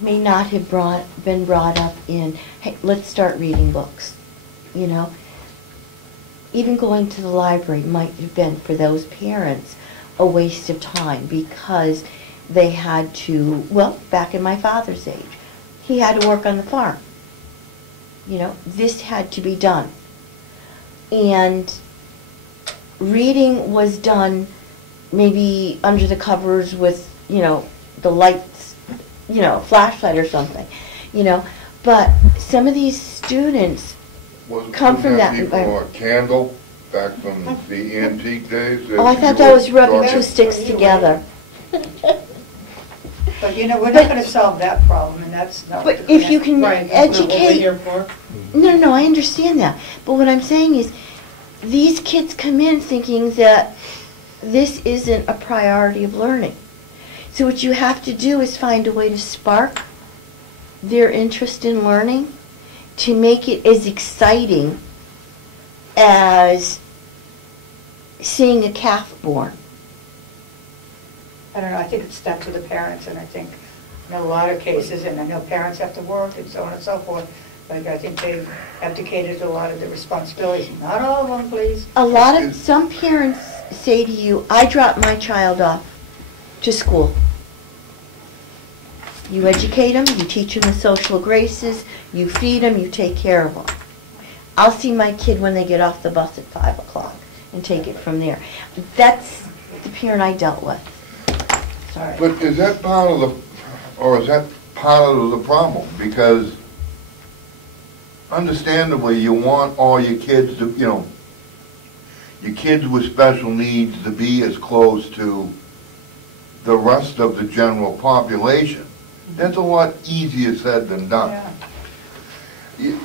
may not have been brought up in, hey, let's start reading books, you know? Even going to the library might have been, for those parents, a waste of time because they had to, well, back in my father's age, he had to work on the farm. You know, this had to be done. And reading was done maybe under the covers with, you know, the lights, you know, flashlight or something, you know. But some of these students come from that Wasn't environment. a candle back from the antique days? Oh, I thought that was rubbing two sticks together. But you know, we're not gonna solve that problem, and that's not what But the if you grant- can Right, that's not what we're here educate, for. no, I understand that. But what I'm saying is, these kids come in thinking that this isn't a priority of learning. So what you have to do is find a way to spark their interest in learning, to make it as exciting as seeing a calf born. I don't know, I think it's stuck to the parents, and I think in a lot of cases, and I know parents have to work and so on and so forth, but I think they've abdicated a lot of the responsibilities. Not all of them, please. Some parents say to you, I drop my child off to school. You educate them, you teach them the social graces, you feed them, you take care of them. I'll see my kid when they get off the bus at 5 o'clock and take it from there. That's the parent I dealt with. Sorry. But is that part of the, or is that part of the problem? Because understandably, you want all your kids to, you know, your kids with special needs to be as close to the rest of the general population. That's a lot easier said than done. Yeah.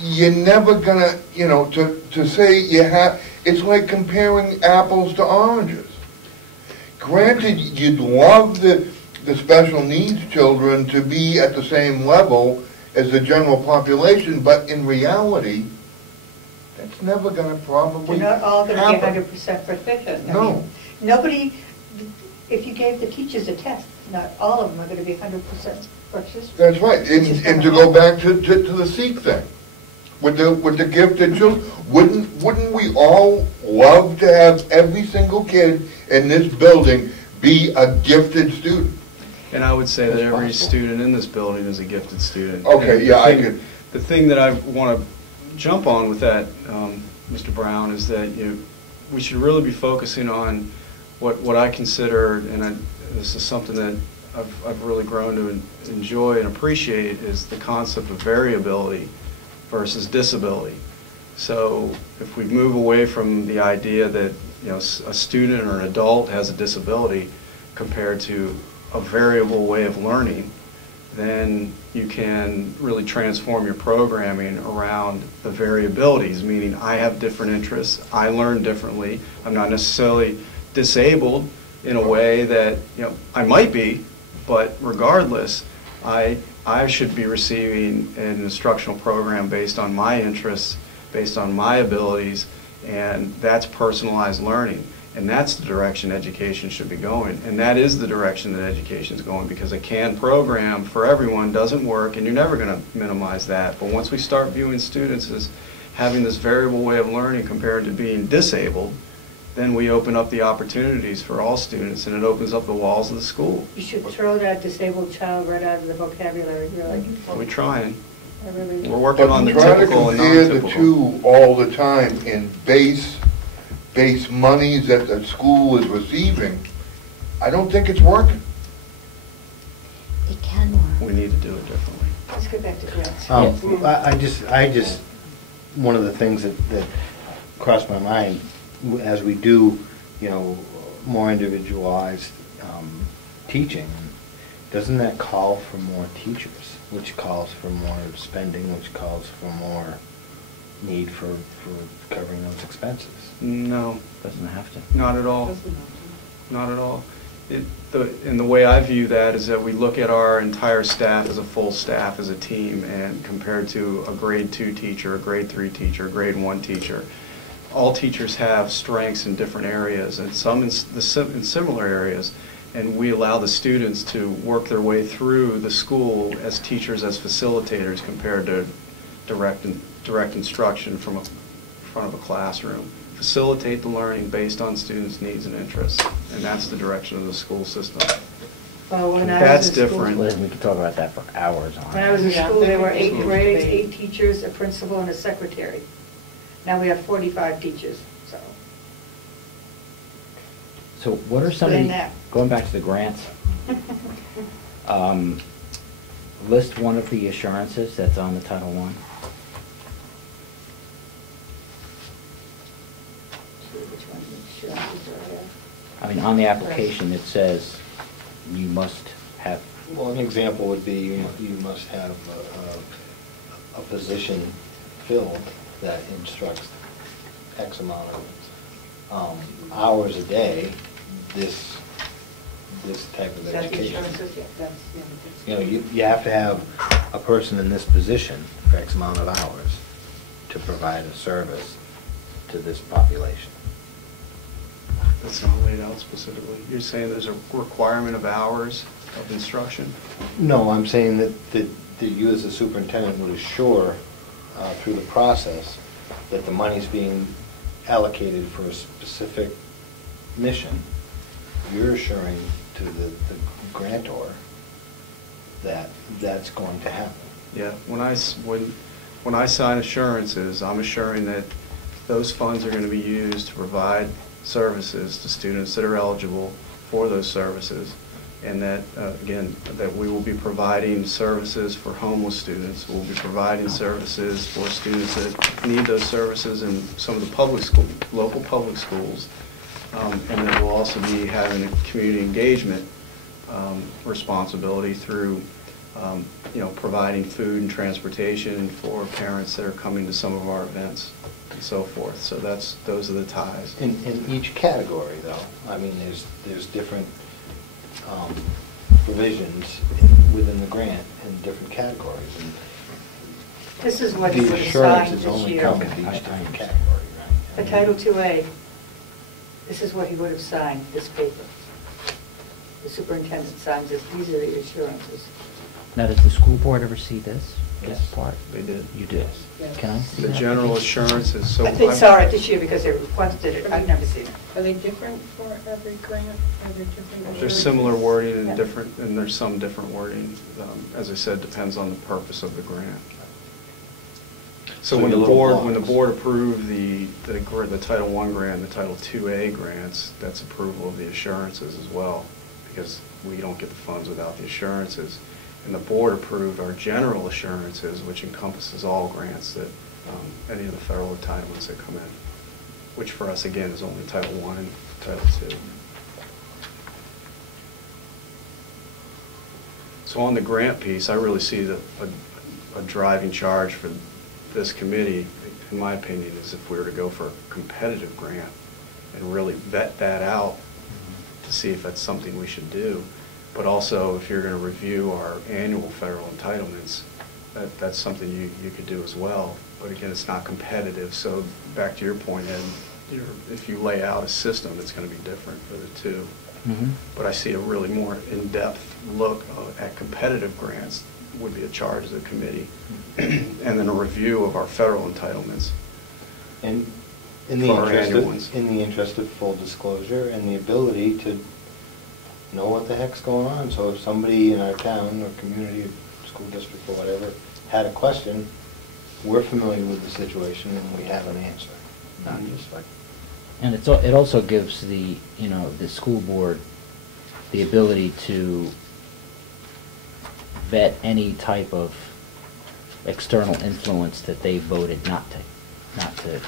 You're never gonna, you know, to say you have, it's like comparing apples to oranges. Granted, you'd love the special needs children to be at the same level as the general population, but in reality, that's never gonna probably They're not all going to be happen. 100% proficient. I No. mean, nobody, if you gave the teachers a test, not all of them are going to be 100% proficient. That's right, It's just and to gonna go back to the Sikh thing, with the gifted children, wouldn't we all love to have every single kid in this building be a gifted student? And I would say that every student in this building is a gifted student. Okay, And yeah, I the thing- could. The thing that I want to jump on with that, Mr. Brown, is that we should really be focusing on what I consider, and this is something that I've really grown to enjoy and appreciate, is the concept of variability versus disability. So if we move away from the idea that a student or an adult has a disability compared to a variable way of learning, then you can really transform your programming around the variabilities, meaning I have different interests, I learn differently, I'm not necessarily disabled in a way that I might be, but regardless, I should be receiving an instructional program based on my interests, based on my abilities, and that's personalized learning. And that's the direction education should be going. And that is the direction that education is going, because a canned program for everyone doesn't work, and you're never going to minimize that. But once we start viewing students as having this variable way of learning compared to being disabled, then we open up the opportunities for all students, and it opens up the walls of the school. You should throw that disabled child right out of the vocabulary, really. We're trying. I really We're working on the But typical and trying to compare the non-typical. two all the time in base monies that the school is receiving, I don't think it's working. It can work. We need to do it differently. Let's get back to grants. I just, one of the things that crossed my mind, as we do, more individualized teaching, doesn't that call for more teachers, which calls for more spending, which calls for more need for covering those expenses? No, Doesn't have to. not at all. Not at all. And the way I view that is that we look at our entire staff as a full staff, as a team, and compared to a grade 2 teacher, a grade 3 teacher, a grade 1 teacher, all teachers have strengths in different areas, and some in similar areas, and we allow the students to work their way through the school as teachers, as facilitators, compared to direct instruction from front of a classroom. Facilitate the learning based on students' needs and interests, and that's the direction of the school system. Well, when I That's was in school- different. Liz, we could talk about that for hours on When I was in Yeah. school, there were 8 grades, 8 teachers, a principal, and a secretary. Now we have 45 teachers, so. So what are some of Explain the, that. going back to the grants, list one of the assurances that's on the Title I. Which one? Which assurances are there? I mean, on the application, it says you must have, Well, an example would be you must have a position filled that instructs X amount of hours a day, this type of Is that the education. assurances? Yeah, that's, yeah, that's- You have to have a person in this position for X amount of hours to provide a service to this population. That's not laid out specifically. You're saying there's a requirement of hours of instruction? No, I'm saying that you as a superintendent would assure through the process that the money's being allocated for a specific mission. You're assuring to the grantor that that's going to happen. Yeah, when I sign assurances, I'm assuring that those funds are going to be used to provide services to students that are eligible for those services, and that, again, that we will be providing services for homeless students, we'll be providing services for students that need those services in some of the local public schools, and that we'll also be having a community engagement responsibility through providing food and transportation for parents that are coming to some of our events and so forth. So those are the ties. In each category, though, I mean, there's different provisions within the grant in different categories. And This is what he the would have signed assurances this only year. come in each different category, right? The Title II-A, this is what he would have signed, this paper. The superintendent signs this, these are the assurances. Now, does the school board ever see this? Yes. This part? They did. You did? Yes. Can I see The that? general assurances, so. I think saw it this year because they requested it, I've never seen it. Are they different for every grant? Are there different? There's assurances? similar wording Yeah. and there's some different wording. As I said, depends on the purpose of the grant. So So when your the little board blocks. approved the Title I grant, the Title II-A grants, that's approval of the assurances as well, because we don't get the funds without the assurances. And the board approved our general assurances, which encompasses all grants that, any of the federal entitlements that come in, which for us, again, is only Title I and Title II. So on the grant piece, I really see a driving charge for this committee, in my opinion, is if we were to go for a competitive grant and really vet that out to see if that's something we should do. But also, if you're going to review our annual federal entitlements, that's something you could do as well. But again, it's not competitive. So back to your point, Ed, if you lay out a system, it's going to be different for the two. Mhm. But I see a really more in-depth look at competitive grants would be a charge of the committee, and then a review of our federal entitlements. And in the For our annual ones. interest of full disclosure and the ability to know what the heck's going on. So if somebody in our town or community, school district or whatever, had a question, we're familiar with the situation and we have an answer. Not just like, And it also gives the school board the ability to vet any type of external influence that they voted not to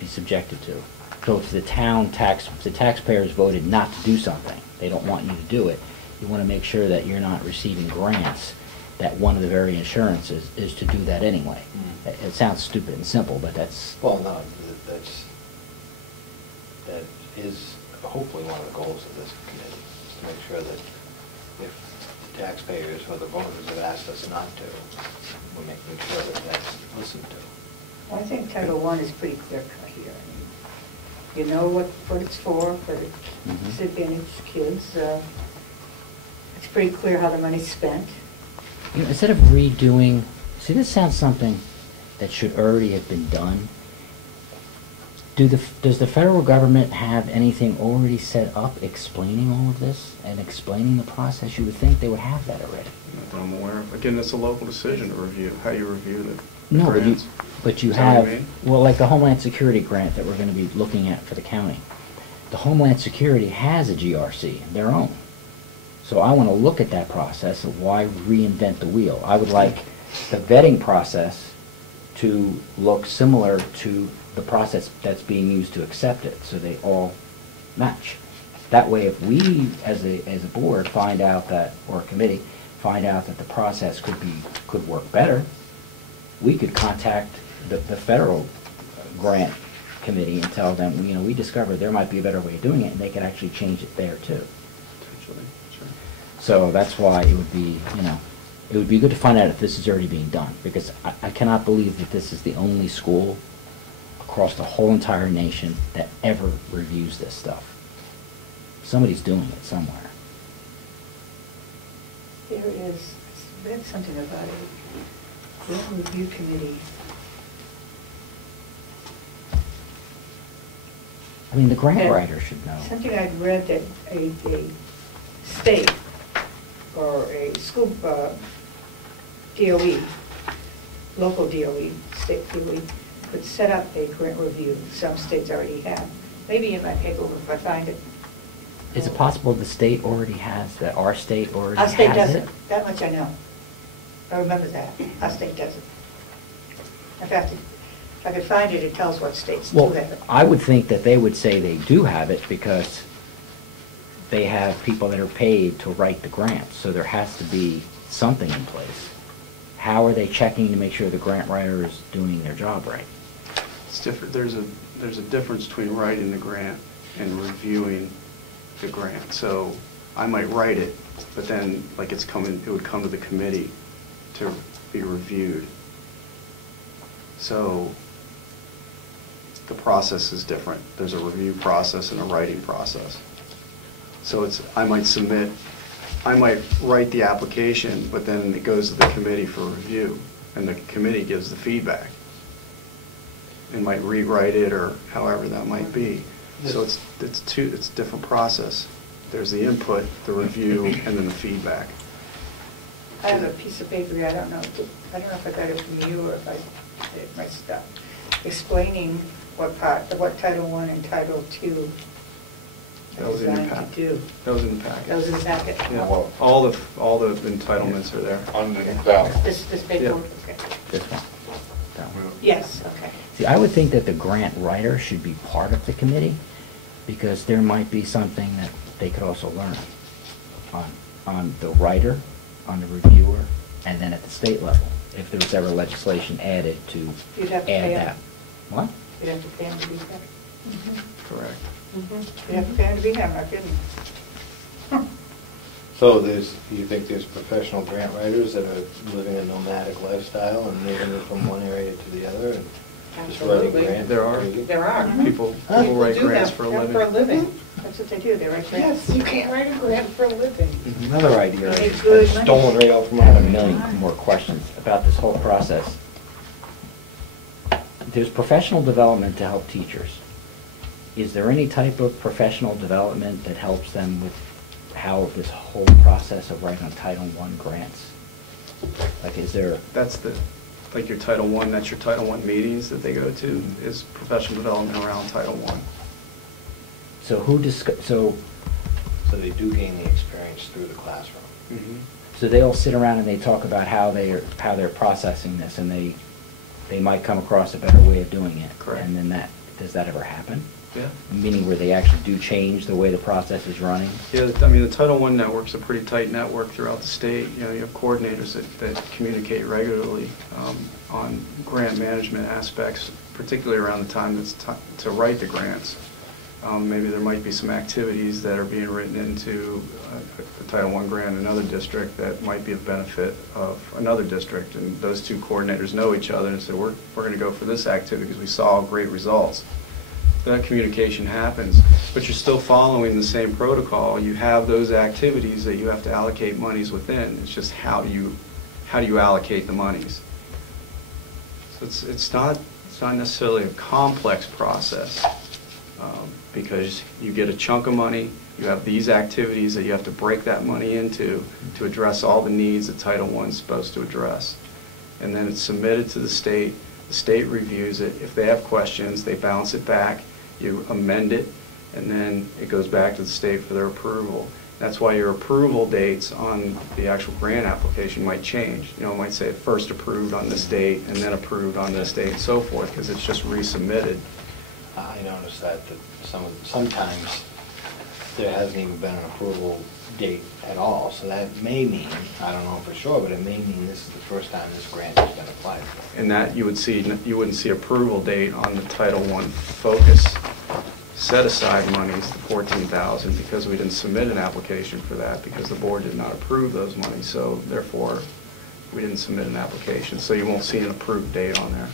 be subjected to. So if the taxpayers voted not to do something, they don't want you to do it, you want to make sure that you're not receiving grants that one of the very assurances is to do that anyway. It sounds stupid and simple, but that's... well, no, that is hopefully one of the goals of this committee, is to make sure that if the taxpayers or the voters have asked us not to, we're making sure that that's listened to. Well, I think Title I is pretty clear cut here. I mean, you know what it's for the disadvantaged kids. It's pretty clear how the money's spent. Instead of redoing, see, this sounds something that should already have been done. Does the federal government have anything already set up explaining all of this and explaining the process? You would think they would have that already. Not that I'm aware of. Again, it's a local decision to review, how you review the No, grants. but you Is that what have, you mean? well, like the Homeland Security grant that we're going to be looking at for the county. The Homeland Security has a GRC, their own. So I want to look at that process of why reinvent the wheel. I would like the vetting process to look similar to the process that's being used to accept it, so they all match. That way, if we, as a board, find out that, or a committee, find out that the process could work better, we could contact the federal grant committee and tell them, we discovered there might be a better way of doing it, and they could actually change it there too. Potentially, sure. So that's why it would be, it would be good to find out if this is already being done, because I cannot believe that this is the only school across the whole entire nation that ever reviews this stuff. Somebody's doing it somewhere. There is, I read something about a grant review committee. I mean, the grant And writer should know. Something I'd read that a state or a school, DOE, local DOE, state DOE, could set up a grant review. Some states already have. Maybe in my paperwork if I find it. Is it possible the state already has that, our state already Our has state it? doesn't. That much I know. I remember that. Our state doesn't. In fact, if I could find it, it tells what states do Well, have it. I would think that they would say they do have it because they have people that are paid to write the grants, so there has to be something in place. How are they checking to make sure the grant writer is doing their job right? It's different, there's a difference between writing the grant and reviewing the grant. So I might write it, but then, like, it would come to the committee to be reviewed. So the process is different. There's a review process and a writing process. So I might write the application, but then it goes to the committee for review, and the committee gives the feedback. And might rewrite it, or however that might be. So it's a different process. There's the input, the review, and then the feedback. I have a piece of paper here, I don't know if I got it from you or if I did it myself, explaining what Title I and Title II That are was in your designed packet. to do. That was in the packet. That was in the packet? Yeah, Well- all the entitlements are there. Underneath that. This paperwork, okay. This one? That one? Yes, okay. See, I would think that the grant writer should be part of the committee, because there might be something that they could also learn on the writer, on the reviewer, and then at the state level, if there was ever legislation added to You'd have to add pay that. them. What? You'd have to pay them to be there. Correct. You'd have to pay them to be there, not kidding. So you think there's professional grant writers that are living a nomadic lifestyle and moving from one area to the other and just writing Absolutely. grants? There are. There are. People Huh? write do grants that for a For a living. living. That's what they do, they write grants. Yes, you can't write a grant for a living. Another idea, They right? make good money. Stolen right out from I have a under me. million more questions about this whole process. There's professional development to help teachers. Is there any type of professional development that helps them with how this whole process of writing Title I grants? Like, is there, That's like your Title I, that's your Title I meetings that they go to, is professional development around Title I. so who so So they do gain the experience through the classroom. So they all sit around and they talk about how they're processing this, and they might come across a better way of doing it. Correct. And then does that ever happen? Yeah. Meaning where they actually do change the way the process is running? Yeah, I mean, the Title I network's a pretty tight network throughout the state. You know, you have coordinators that communicate regularly on grant management aspects, particularly around the time that's to write the grants. Maybe there might be some activities that are being written into a Title I grant in another district that might be of benefit of another district, and those two coordinators know each other and say, we're going to go for this activity because we saw great results. That communication happens, but you're still following the same protocol. You have those activities that you have to allocate monies within. It's just how do you allocate the monies. So it's not necessarily a complex process, because you get a chunk of money, you have these activities that you have to break that money into to address all the needs that Title I is supposed to address. And then it's submitted to the state reviews it. If they have questions, they bounce it back, you amend it, and then it goes back to the state for their approval. That's why your approval dates on the actual grant application might change. You know, it might say first approved on this date and then approved on this date and so forth, because it's just resubmitted. I noticed that sometimes there hasn't even been an approval date at all, so that may mean, I don't know for sure, but it may mean this is the first time this grant has been applied for. And that you wouldn't see approval date on the Title I focus set-aside monies, the $14,000, because we didn't submit an application for that, because the board did not approve those monies, so therefore we didn't submit an application, so you won't see an approved date on there.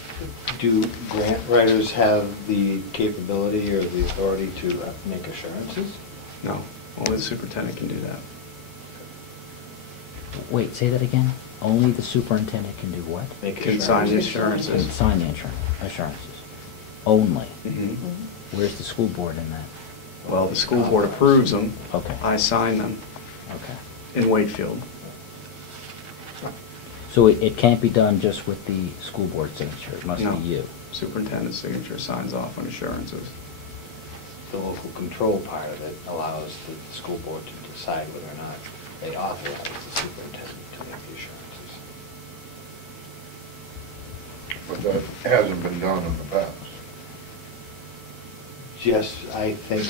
Do grant writers have the capability or the authority to make assurances? No, only the superintendent can do that. Wait, say that again? Only the superintendent can do what? Make Can sign the assurances. Can sign the assurances. Only. Mhm. Where's the school board in that? Well, the school board approves them. Okay. I sign them Okay. in Wakefield. So it can't be done just with the school board signature, it must No. be you. Superintendent's signature signs off on assurances. The local control part of it allows the school board to decide whether or not they authorize the superintendent to make the assurances. But that hasn't been done in the past. Just, I think,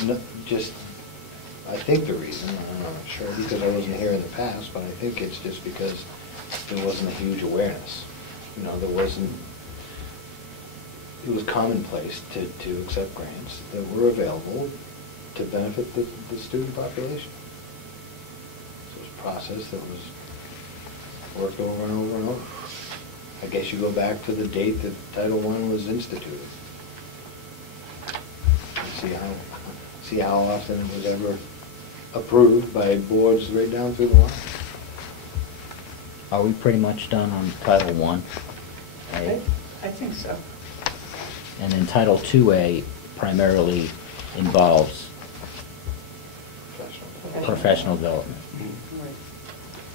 I think the reason, I'm not sure, because I wasn't here in the past, but I think it's just because there wasn't a huge awareness. You know, there wasn't, it was commonplace to accept grants that were available to benefit the student population. So it was a process that was worked over and over and over. I guess you go back to the date that Title I was instituted. And see how often it was ever approved by boards right down through the line. Are we pretty much done on Title I? I think so. And then Title IIA primarily involves professional development. Right.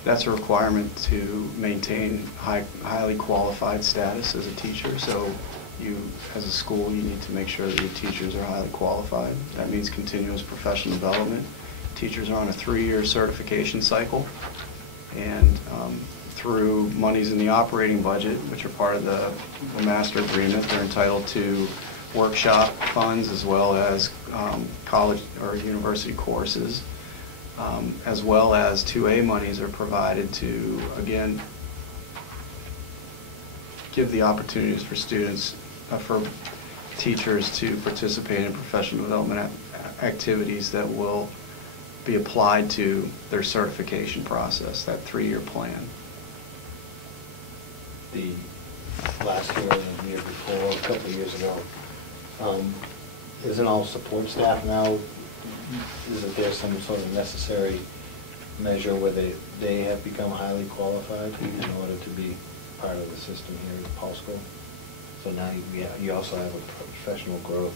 That's a requirement to maintain highly qualified status as a teacher. So you, as a school, you need to make sure that your teachers are highly qualified. That means continuous professional development. Teachers are on a 3-year certification cycle, and through monies in the operating budget, which are part of the master agreement, they're entitled to workshop funds as well as college or university courses, as well as 2A monies are provided to, again, give the opportunities for students, for teachers to participate in professional development activities that will be applied to their certification process, that 3-year plan. The last year or the year before, a couple of years ago, isn't all support staff now, isn't there some sort of necessary measure where they have become highly qualified in order to be part of the system here at Paul School? So now you also have a professional growth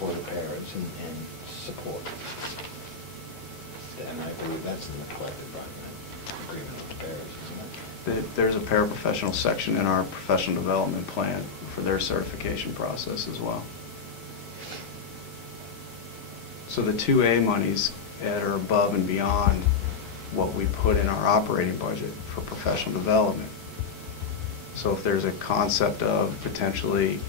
for the parents and support. And I believe that's in the collective bargaining agreement with the parents, isn't it? There's a paraprofessional section in our professional development plan for their certification process as well. So the 2A monies that are above and beyond what we put in our operating budget for professional development. So if there's a concept of potentially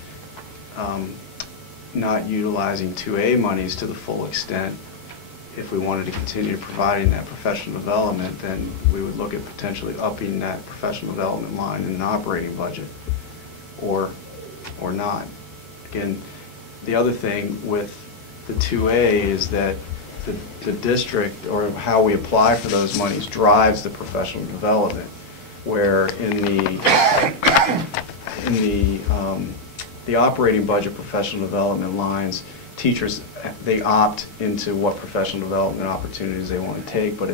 not utilizing 2A monies to the full extent, if we wanted to continue providing that professional development, then we would look at potentially upping that professional development line in an operating budget, or not. Again, the other thing with the 2A is that the district, or how we apply for those monies, drives the professional development, where in the operating budget professional development lines, teachers, they opt into what professional development opportunities they want to take, but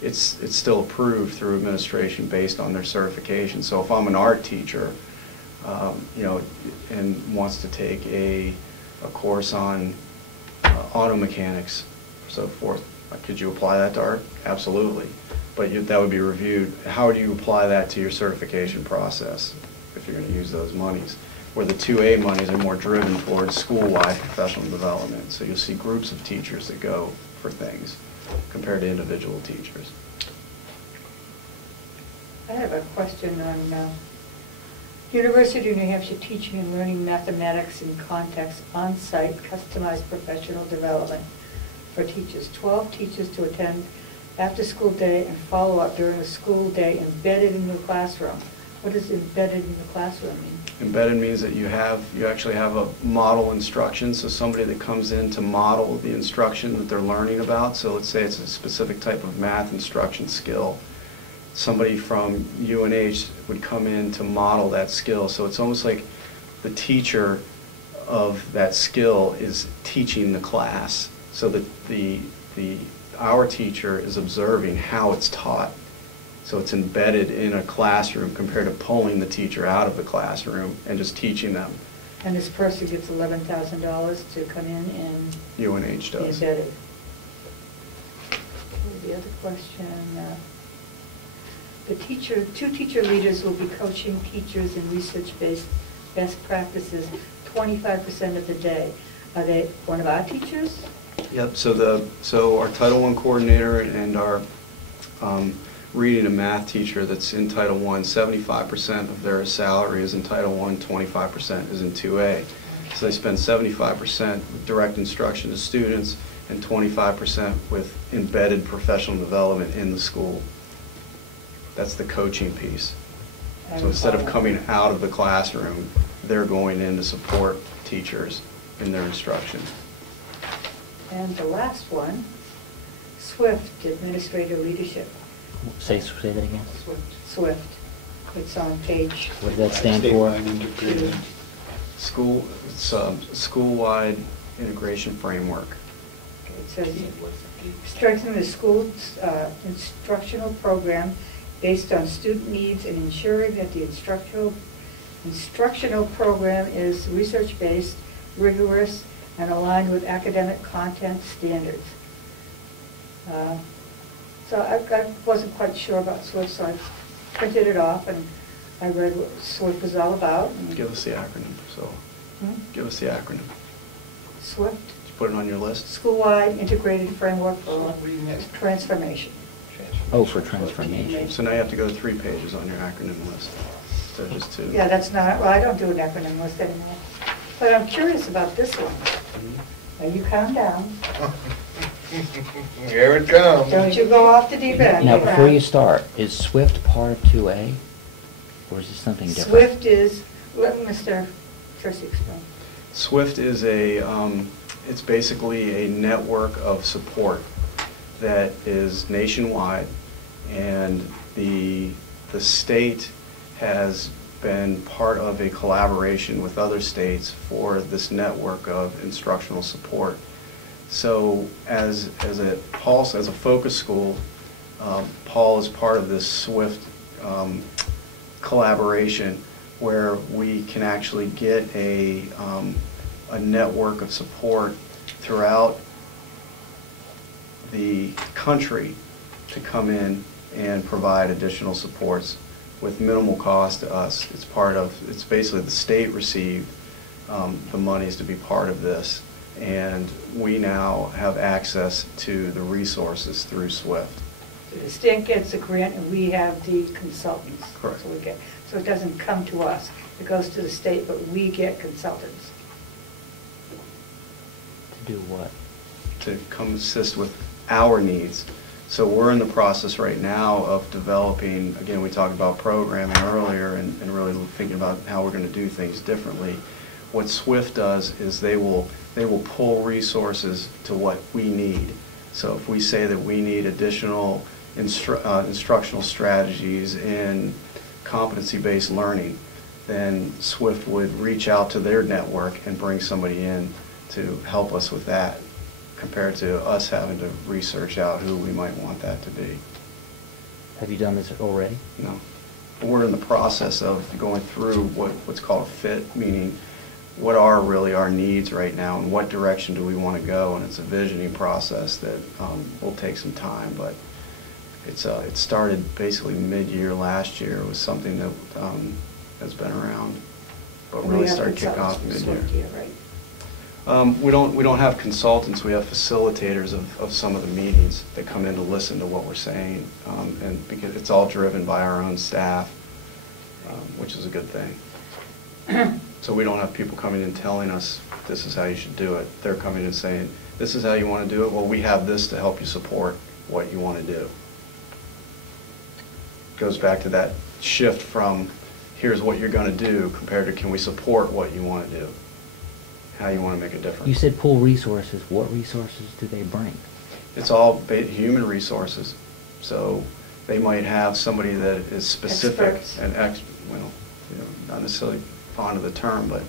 it's still approved through administration based on their certification. So if I'm an art teacher, you know, and wants to take a course on auto mechanics, so forth, could you apply that to art? Absolutely, but that would be reviewed. How do you apply that to your certification process if you're going to use those monies? Where the 2A monies are more driven towards school-wide professional development. So you'll see groups of teachers that go for things compared to individual teachers. I have a question on University of New Hampshire Teaching and Learning Mathematics in Context on-site customized professional development for teachers. 12 teachers to attend after-school day and follow-up during the school day embedded in the classroom. What does embedded in the classroom mean? Embedded means that you actually have a model instruction, so somebody that comes in to model the instruction that they're learning about. So let's say it's a specific type of math instruction skill. Somebody from UNH would come in to model that skill. So it's almost like the teacher of that skill is teaching the class, so that our teacher is observing how it's taught. So it's embedded in a classroom compared to pulling the teacher out of the classroom and just teaching them. And this person gets $11,000 to come in and UNH does. be embedded. The other question, Two teacher leaders will be coaching teachers in research-based best practices 25% of the day. Are they one of our teachers? Yep, so our Title I coordinator and our reading and math teacher that's in Title I, 75% of their salary is in Title I, 25% is in 2A. So they spend 75% with direct instruction to students and 25% with embedded professional development in the school. That's the coaching piece. So instead of coming out of the classroom, they're going in to support teachers in their instruction. And the last one, SWIFT, Administrative Leadership. Say that again. SWIFT. It's on page. What does that stand for? Statewide integrated. It's a school-wide integration framework. It says, strengthen the school's instructional program based on student needs and ensuring that the instructional program is research-based, rigorous, and aligned with academic content standards. So I wasn't quite sure about SWIFT, so I printed it off and I read what SWIFT was all about. Give us the acronym, so. Give us the acronym. SWIFT, Did you put it on your list? School-Wide Integrated Framework for Transformation. Oh, for transformation. So now you have to go 3 pages on your acronym list, instead of just 2. Yeah, that's not, well, I don't do an acronym list anymore. But I'm curious about this one. Now, you calm down. Here it comes. Don't you go off the deep end. Now, before you start, is SWIFT part of 2A? Or is this something different? SWIFT is, let Mr. Tracy explain. SWIFT is it's basically a network of support that is nationwide, and the state has been part of a collaboration with other states for this network of instructional support. So as a focus school, Paul is part of this SWIFT collaboration where we can actually get a network of support throughout the country to come in and provide additional supports with minimal cost to us. It's basically the state received the monies to be part of this, and we now have access to the resources through SWIFT. So the state gets a grant and we have the consultants. Correct. So it doesn't come to us. It goes to the state, but we get consultants. To do what? To come assist with our needs. So we're in the process right now of developing, again, we talked about programming earlier and really thinking about how we're going to do things differently. What SWIFT does is they will pull resources to what we need. So if we say that we need additional instructional strategies in competency-based learning, then SWIFT would reach out to their network and bring somebody in to help us with that, compared to us having to research out who we might want that to be. Have you done this already? No. We're in the process of going through what's called a fit, meaning what are really our needs right now and what direction do we want to go, and it's a visioning process that will take some time, but it started basically mid-year last year. It was something that has been around, but really started kicking off mid-year. Right? We don't have consultants. We have facilitators of some of the meetings that come in to listen to what we're saying, and because it's all driven by our own staff, which is a good thing. So we don't have people coming in telling us this is how you should do it. They're coming in saying, this is how you want to do it. Well, we have this to help you support what you want to do. Goes back to that shift from here's what you're going to do compared to can we support what you want to do, how you want to make a difference. You said pull resources. What resources do they bring? It's all human resources. So they might have somebody that is specific Experts. and not necessarily fond of the term, but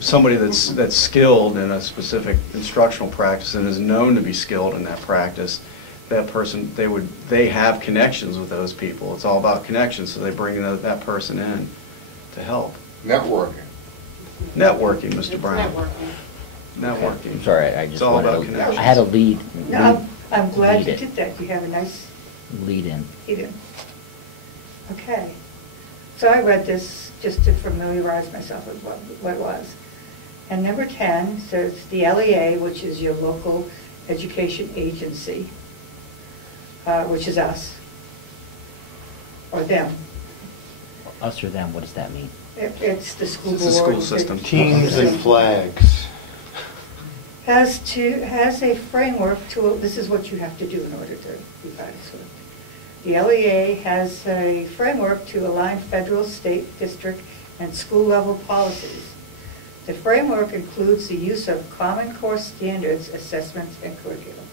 somebody that's skilled in a specific instructional practice and is known to be skilled in that practice. That person, they have connections with those people. It's all about connections, so they bring that person in to help. Networking. Networking, Mr. It's Brown. networking. I'm sorry, I just It's all wanted about to, connections. I had a lead. No, I'm glad lead you it. did that. You have a nice lead in. Okay. So I read this just to familiarize myself with what it was. And number 10 says the LEA, which is your local education agency, which is us, or them. Us or them, what does that mean? It's the school board. It's the school system. Teams and flags. Has a framework to, this is what you have to do in order to be part of SWIFT. The LEA has a framework to align federal, state, district, and school level policies. The framework includes the use of Common Core standards, assessments, and curriculum.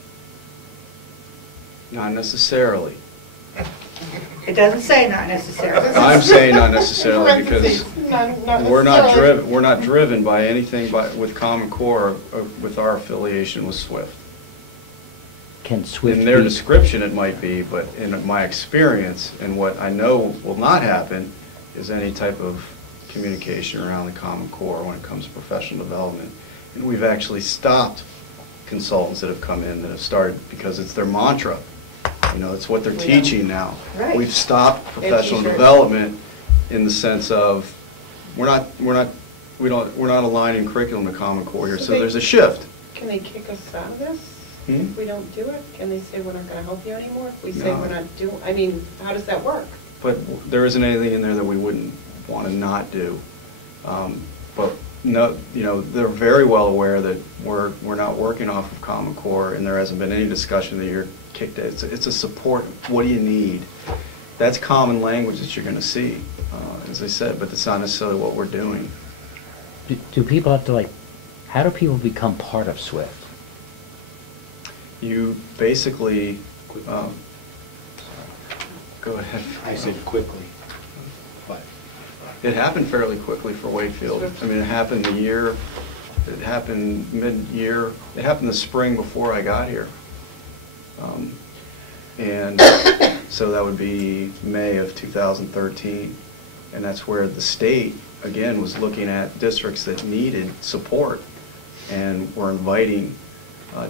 Not necessarily. It doesn't say not necessarily. I'm saying not necessarily because Not we're not necessarily. driven by anything with Common Core with our affiliation with SWIFT. Can SWIFT In their be- description, it might be, but in my experience and what I know will not happen is any type of communication around the Common Core when it comes to professional development. And we've actually stopped consultants that have come in that have started because it's their mantra. You know, it's what they're teaching now. Right. We've stopped professional teachers. development in the sense of we're not aligning curriculum to Common Core here. So So they- there's a shift. Can they kick us out of this Hmm? if we don't do it? Can they say we're not going to help you anymore if we say No. we're not doing, I mean, how does that work? But there isn't anything in there that we wouldn't want to not do. But no, you know, they're very well aware that we're not working off of Common Core, and there hasn't been any discussion that you're kicked out. It's a support. What do you need? That's common language that you're going to see, as I said, but it's not necessarily what we're doing. Do people have to how do people become part of SWIFT? You basically, go ahead. I said quickly, but It happened fairly quickly for Wakefield. I mean, it happened it happened mid-year, it happened the spring before I got here. And so that would be May of 2013. And that's where the state, again, was looking at districts that needed support and were inviting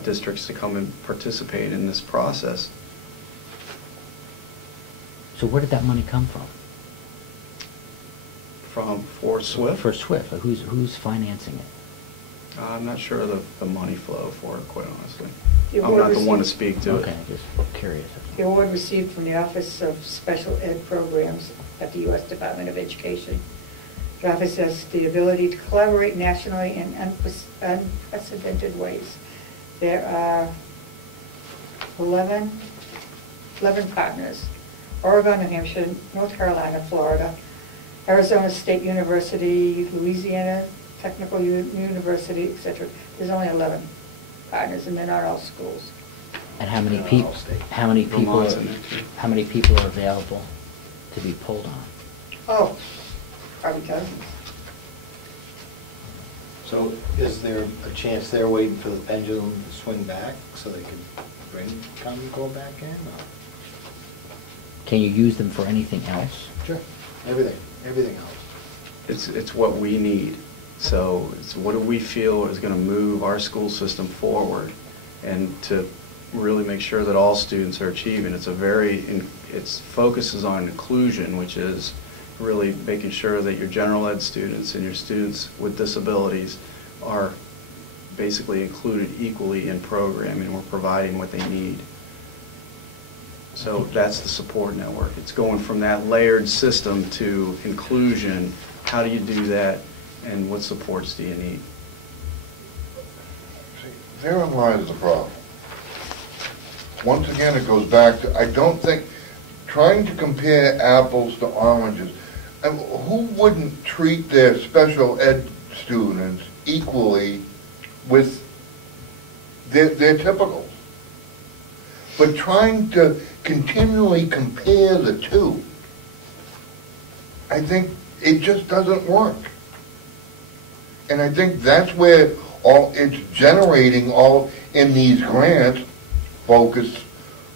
districts to come and participate in this process. So where did that money come from? For SWIFT? For SWIFT, who's financing it? I'm not sure of the money flow for it, quite honestly. The I'm award not the one to received- speak to it. Okay, just curious. The award received from the Office of Special Ed Programs at the U.S. Department of Education. The office has the ability to collaborate nationally in unprecedented ways. There are 11 partners: Oregon, New Hampshire, North Carolina, Florida, Arizona State University, Louisiana Technical University, etc. There's only 11 partners, and they're not all schools. And how many No, people? I'll stay. How many people? Vermont's in there, too. How many people are available to be pulled on? Oh, probably dozens. So is there a chance they're waiting for the pendulum to swing back so they can bring Common Core back in? or- Can you use them for anything else? Sure, everything else. It's what we need. So it's what do we feel is going to move our school system forward and to really make sure that all students are achieving. Its focuses on inclusion, which is really making sure that your general ed students and your students with disabilities are basically included equally in programming. We're providing what they need. So that's the support network. It's going from that layered system to inclusion. How do you do that, and what supports do you need? See, therein lies the problem. Once again, it goes back to, I don't think, trying to compare apples to oranges, and who wouldn't treat their special ed students equally with their typicals? But trying to continually compare the two, I think it just doesn't work. And I think that's where it's generating all in these grants, focus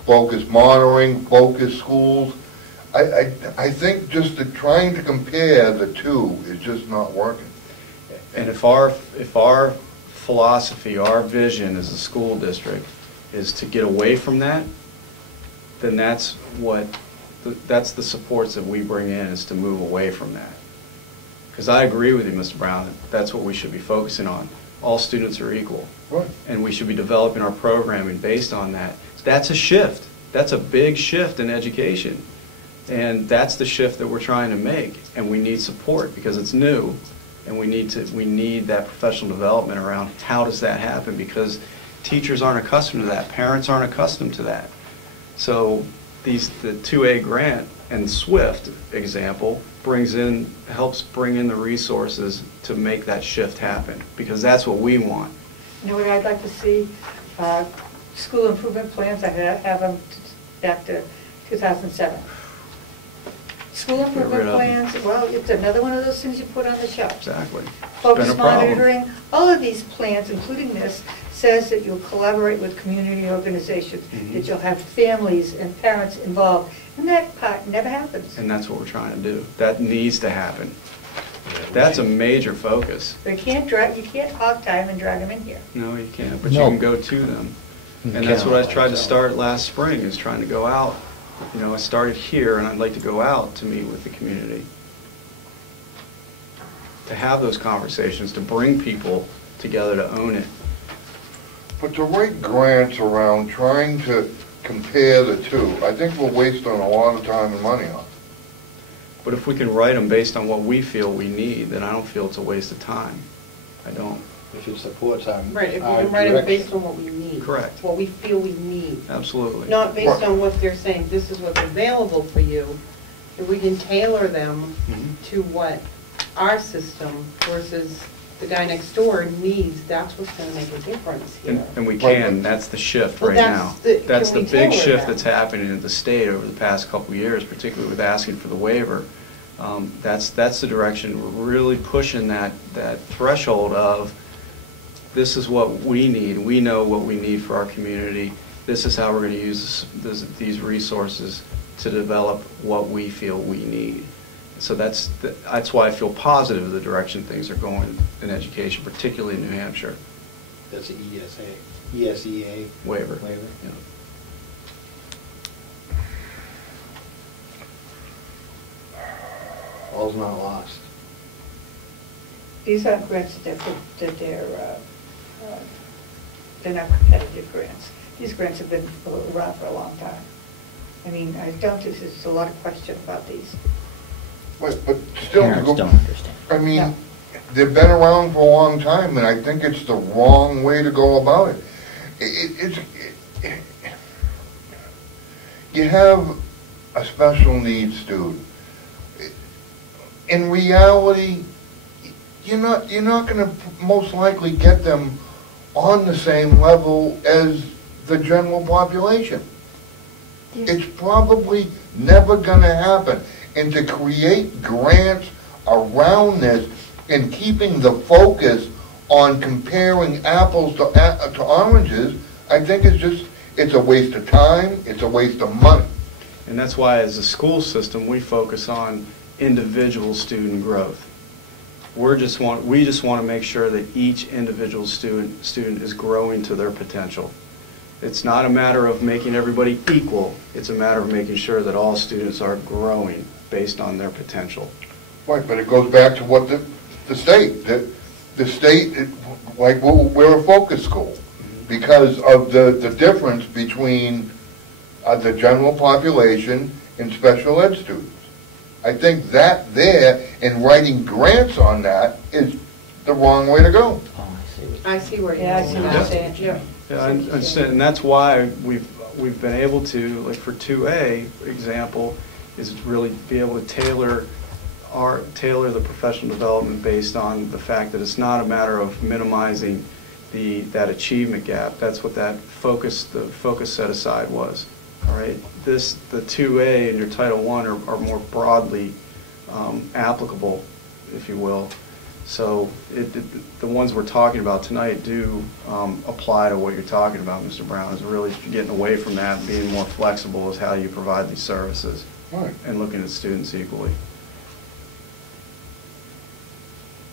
monitoring, focus schools. I think just trying to compare the two is just not working. And if our philosophy, our vision as a school district is to get away from that, then that's the supports that we bring in, is to move away from that. Because I agree with you, Mr. Brown, that that's what we should be focusing on. All students are equal. Right. And we should be developing our programming based on that. That's a shift. That's a big shift in education. And that's the shift that we're trying to make. And we need support because it's new. And we need that professional development around how does that happen, because teachers aren't accustomed to that. Parents aren't accustomed to that. So the 2A grant and SWIFT example helps bring in the resources to make that shift happen, because that's what we want. You know what I'd like to see? School improvement plans, I have them back to 2007. School improvement plans, well, it's another one of those things you put on the shelf. Exactly. Focus It's been a problem. monitoring, all of these plans, including this, says that you'll collaborate with community organizations, that you'll have families and parents involved, and that part never happens. And that's what we're trying to do. That needs to happen. That's a major focus. You can't hog time and drag them in here. No, you can't, but No. you can go to them. And that's what I tried to start last spring, is trying to go out. You know, I started here, and I'd like to go out to meet with the community, to have those conversations, to bring people together to own it. But to write grants around trying to compare the two, I think we're wasting a lot of time and money on it. But if we can write them based on what we feel we need, then I don't feel it's a waste of time. I don't. If it supports our Right, if we our can write it based direction. on what we need. Correct. What we feel we need. Absolutely. Not based Right. on what they're saying, this is what's available for you. If we can tailor them Mhm. to what our system versus the guy next door needs, that's what's gonna make a difference here. And we can, that's the shift Well, right that's now. the- That's can the we big tailor shift that? that's happening in the state over the past couple of years, particularly with asking for the waiver. That's the direction. We're really pushing that threshold of, this is what we need. We know what we need for our community. This is how we're going to use these resources to develop what we feel we need. So that's why I feel positive of the direction things are going in education, particularly in New Hampshire. That's the ESEA Waiver. waiver. Yeah. All's not lost. These aren't grants they're not competitive grants. These grants have been around for a long time. I mean, I don't think there's a lot of question about these. But still, to Parents go- don't understand. I mean, No. they've been around for a long time, and I think it's the wrong way to go about it. You have a special needs student. In reality, you're not going to most likely get them on the same level as the general population. It's probably never going to happen. And to create grants around this and keeping the focus on comparing apples to oranges, I think it's a waste of time, it's a waste of money. And that's why, as a school system, we focus on individual student growth. We just want to make sure that each individual student is growing to their potential. It's not a matter of making everybody equal. It's a matter of making sure that all students are growing based on their potential. Right, but it goes back to what the state, the state, like, we're a focus school because of the difference between the general population and special ed students. I think that there, and writing grants on that, is the wrong way to go. Oh, I see what I see where you're Yeah, I going see with what that. you're saying, yeah. Yeah, and that's why we've been able to, like for 2A example, is really be able to tailor the professional development based on the fact that it's not a matter of minimizing that achievement gap. That's what the focus set aside was. All right, the 2A and your Title I are more broadly applicable, if you will. So the ones we're talking about tonight do apply to what you're talking about, Mr. Brown, is really getting away from that and being more flexible as how you provide these services. Right. And looking at students equally.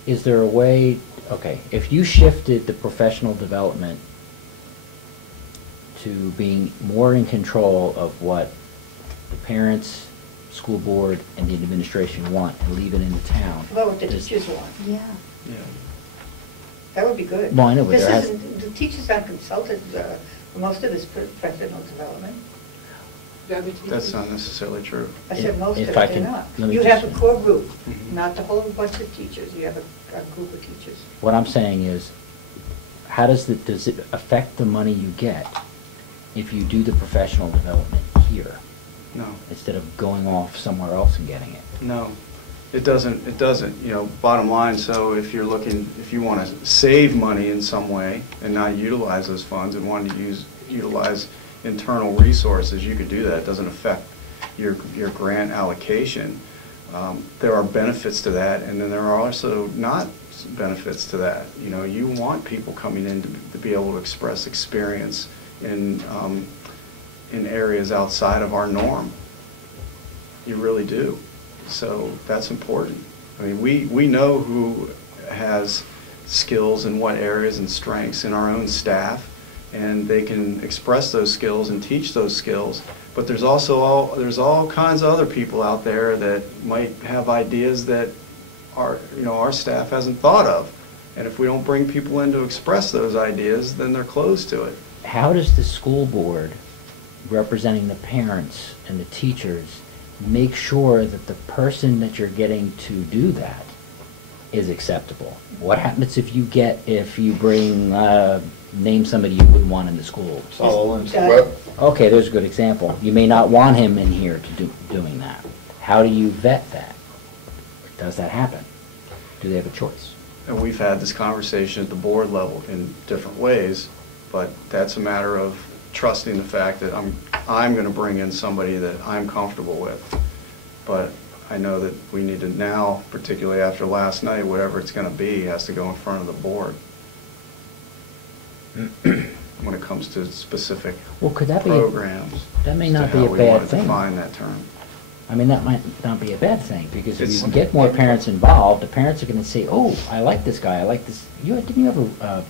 Is there a way, okay, if you shifted the professional development to being more in control of what the parents, school board, and the administration want, and leave it in the town. About what the There's- teachers want. Yeah. Yeah. That would be good. Well, I know, but This there has- isn't, the teachers aren't consulted for most of this professional development. The other teachers? That's not necessarily true. I said most of If it, I they're can- not. let me You have a just- core group, Mhm. not the whole bunch of teachers. You have a group of teachers. What I'm saying is, how does it affect the money you get if you do the professional development here, No. instead of going off somewhere else and getting it? No, it doesn't, you know, bottom line, so if you're looking, if you want to save money in some way and not utilize those funds and want to utilize internal resources, you could do that. It doesn't affect your grant allocation. There are benefits to that, and then there are also not benefits to that. You know, you want people coming in to be able to express experience in areas outside of our norm. You really do. So that's important. I mean, we know who has skills in what areas and strengths in our own staff, and they can express those skills and teach those skills. But there's also all kinds of other people out there that might have ideas that our staff hasn't thought of. And if we don't bring people in to express those ideas, then they're closed to it. How does the school board, representing the parents and the teachers, make sure that the person that you're getting to do that is acceptable? What happens if you bring, name somebody you wouldn't want in the school? Sullivan's. Well, Okay, there's a good example. You may not want him in here to doing that. How do you vet that? Does that happen? Do they have a choice? And we've had this conversation at the board level in different ways, but that's a matter of trusting the fact that I'm going to bring in somebody that I'm comfortable with. But I know that we need to now, particularly after last night, whatever it's going to be, has to go in front of the board when it comes to specific Well, could that be, programs. that may as to not be how a we bad want to thing. define that term. I mean, that might not be a bad thing, because if you It's- can get more parents involved, the parents are going to say, oh, I like this guy, I like this. Didn't you have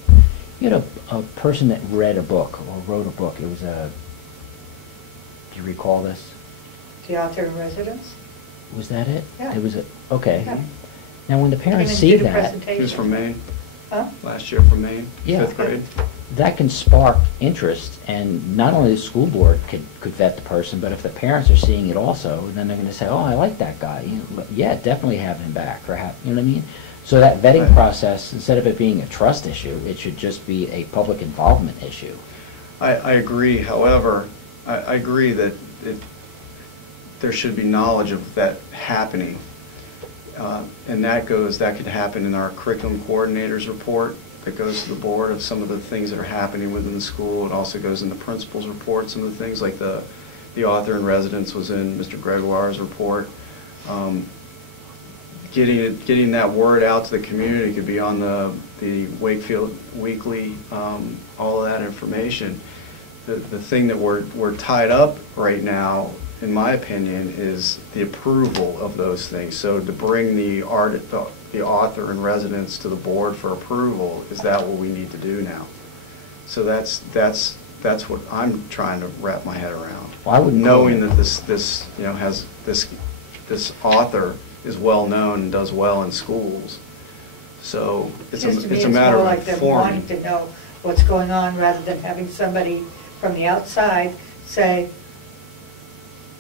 you had a person that read a book or wrote a book? It was do you recall this? The author in residence. Was that it? Yeah. It was okay. Yeah. Now, when the Came parents and see did a that, presentation. He was from Maine, Huh? last year from Maine, Yeah. 5th grade. that can spark interest, and not only the school board could vet the person, but if the parents are seeing it also, then they're going to say, oh, I like that guy. Yeah, definitely have him back, or have, you know what I mean? So that vetting Right. process, instead of it being a trust issue, it should just be a public involvement issue. I agree, however, I agree that there should be knowledge of that happening. And that could happen in our curriculum coordinators report that goes to the board of some of the things that are happening within the school. It also goes in the principal's report, some of the things like the author in residence was in Mr. Gregoire's report. Getting that word out to the community could be on the Wakefield Weekly, all of that information. The thing that we're tied up right now, in my opinion, is the approval of those things. So to bring the author in residence to the board for approval, is that what we need to do now? So that's what I'm trying to wrap my head around. Well, I wouldn't call knowing it- that this has this author is well known and does well in schools. So it's Seems to me a matter more of like them informing. wanting to know what's going on rather than having somebody from the outside say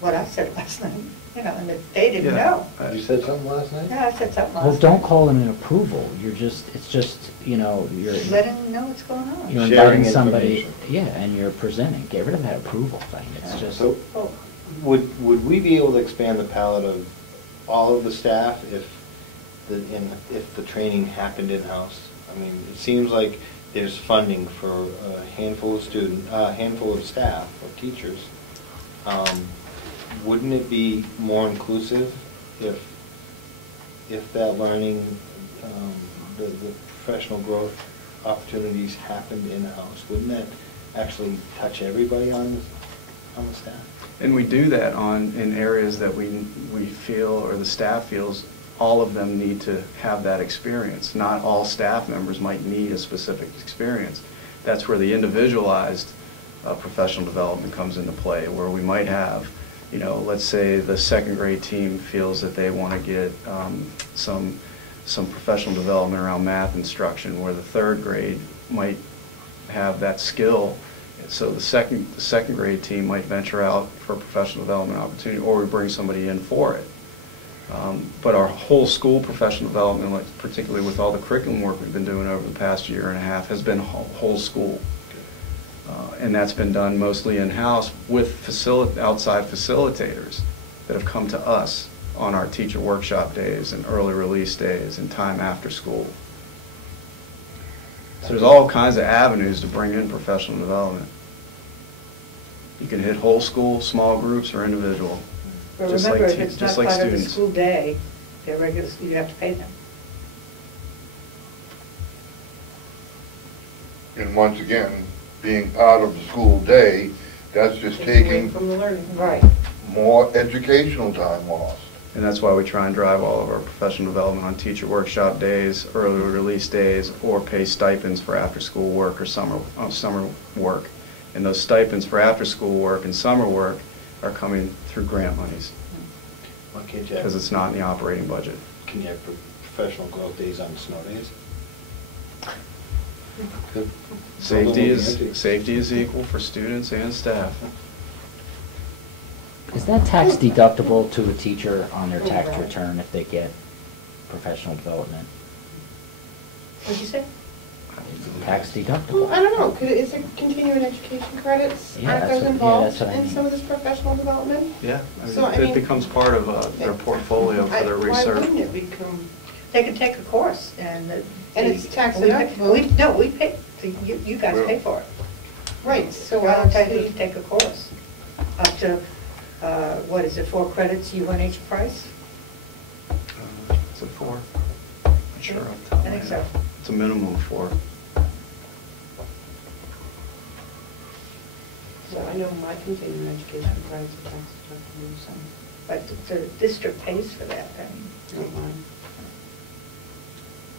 what I said last night, and that they didn't know. You said something last night? Yeah, I said something last Well, night. don't call it an approval. It's just, you're Letting them know what's going on. you're Sharing inviting somebody, information. yeah, and you're presenting. Get rid of that approval thing. It's just, So, Oh, would we be able to expand the palette of all of the staff if the training happened in-house? I mean, it seems like there's funding for a handful of staff or teachers. Wouldn't it be more inclusive if that learning, the professional growth opportunities happened in-house? Wouldn't that actually touch everybody on the staff? And we do that in areas that we feel, or the staff feels, all of them need to have that experience. Not all staff members might need a specific experience. That's where the individualized professional development comes into play, where we might have, let's say the second grade team feels that they want to get some professional development around math instruction, where the third grade might have that skill. So the second grade team might venture out for a professional development opportunity, or we bring somebody in for it. But our whole school professional development, like particularly with all the curriculum work we've been doing over the past year and a half, has been whole school. And that's been done mostly in-house with outside facilitators that have come to us on our teacher workshop days and early release days and time after school. So there's all kinds of avenues to bring in professional development. You can hit whole school, small groups, or individual. But Just remember, like if it's not just like part of the students. school day, they're regular, you have to pay them. And once again, being part of the school day, that's just Takes away taking from the learning. Right. more educational time lost. And that's why we try and drive all of our professional development on teacher workshop days, early release days, or pay stipends for after-school work or summer work. And those stipends for after-school work and summer work are coming through grant monies, Why can't you because have, it's not in the operating budget. can you have professional growth days on snow days? Safety is equal for students and staff. Is that tax deductible to a teacher on their tax return if they get professional development? What'd you say? Tax Well, deductible? I don't know, is it continuing education credits? Yeah, Aren't that's those what- yeah, involved that's what I in mean. some of this professional development? Yeah, So, I it mean- becomes part of their portfolio for their Why research. wouldn't it become? They can take a course and. And it's tax we- deductible. No, we pay, you guys pay for it. Right, so We're entitled to obviously, take a course up to, what is it, 4 credits, you on each price? Is it 4? Not sure off the top of I my think head. so. It's a minimum of 4. so I know my continuing education credits are tax deductible, so. But the district pays for that, I mean. Don't mind.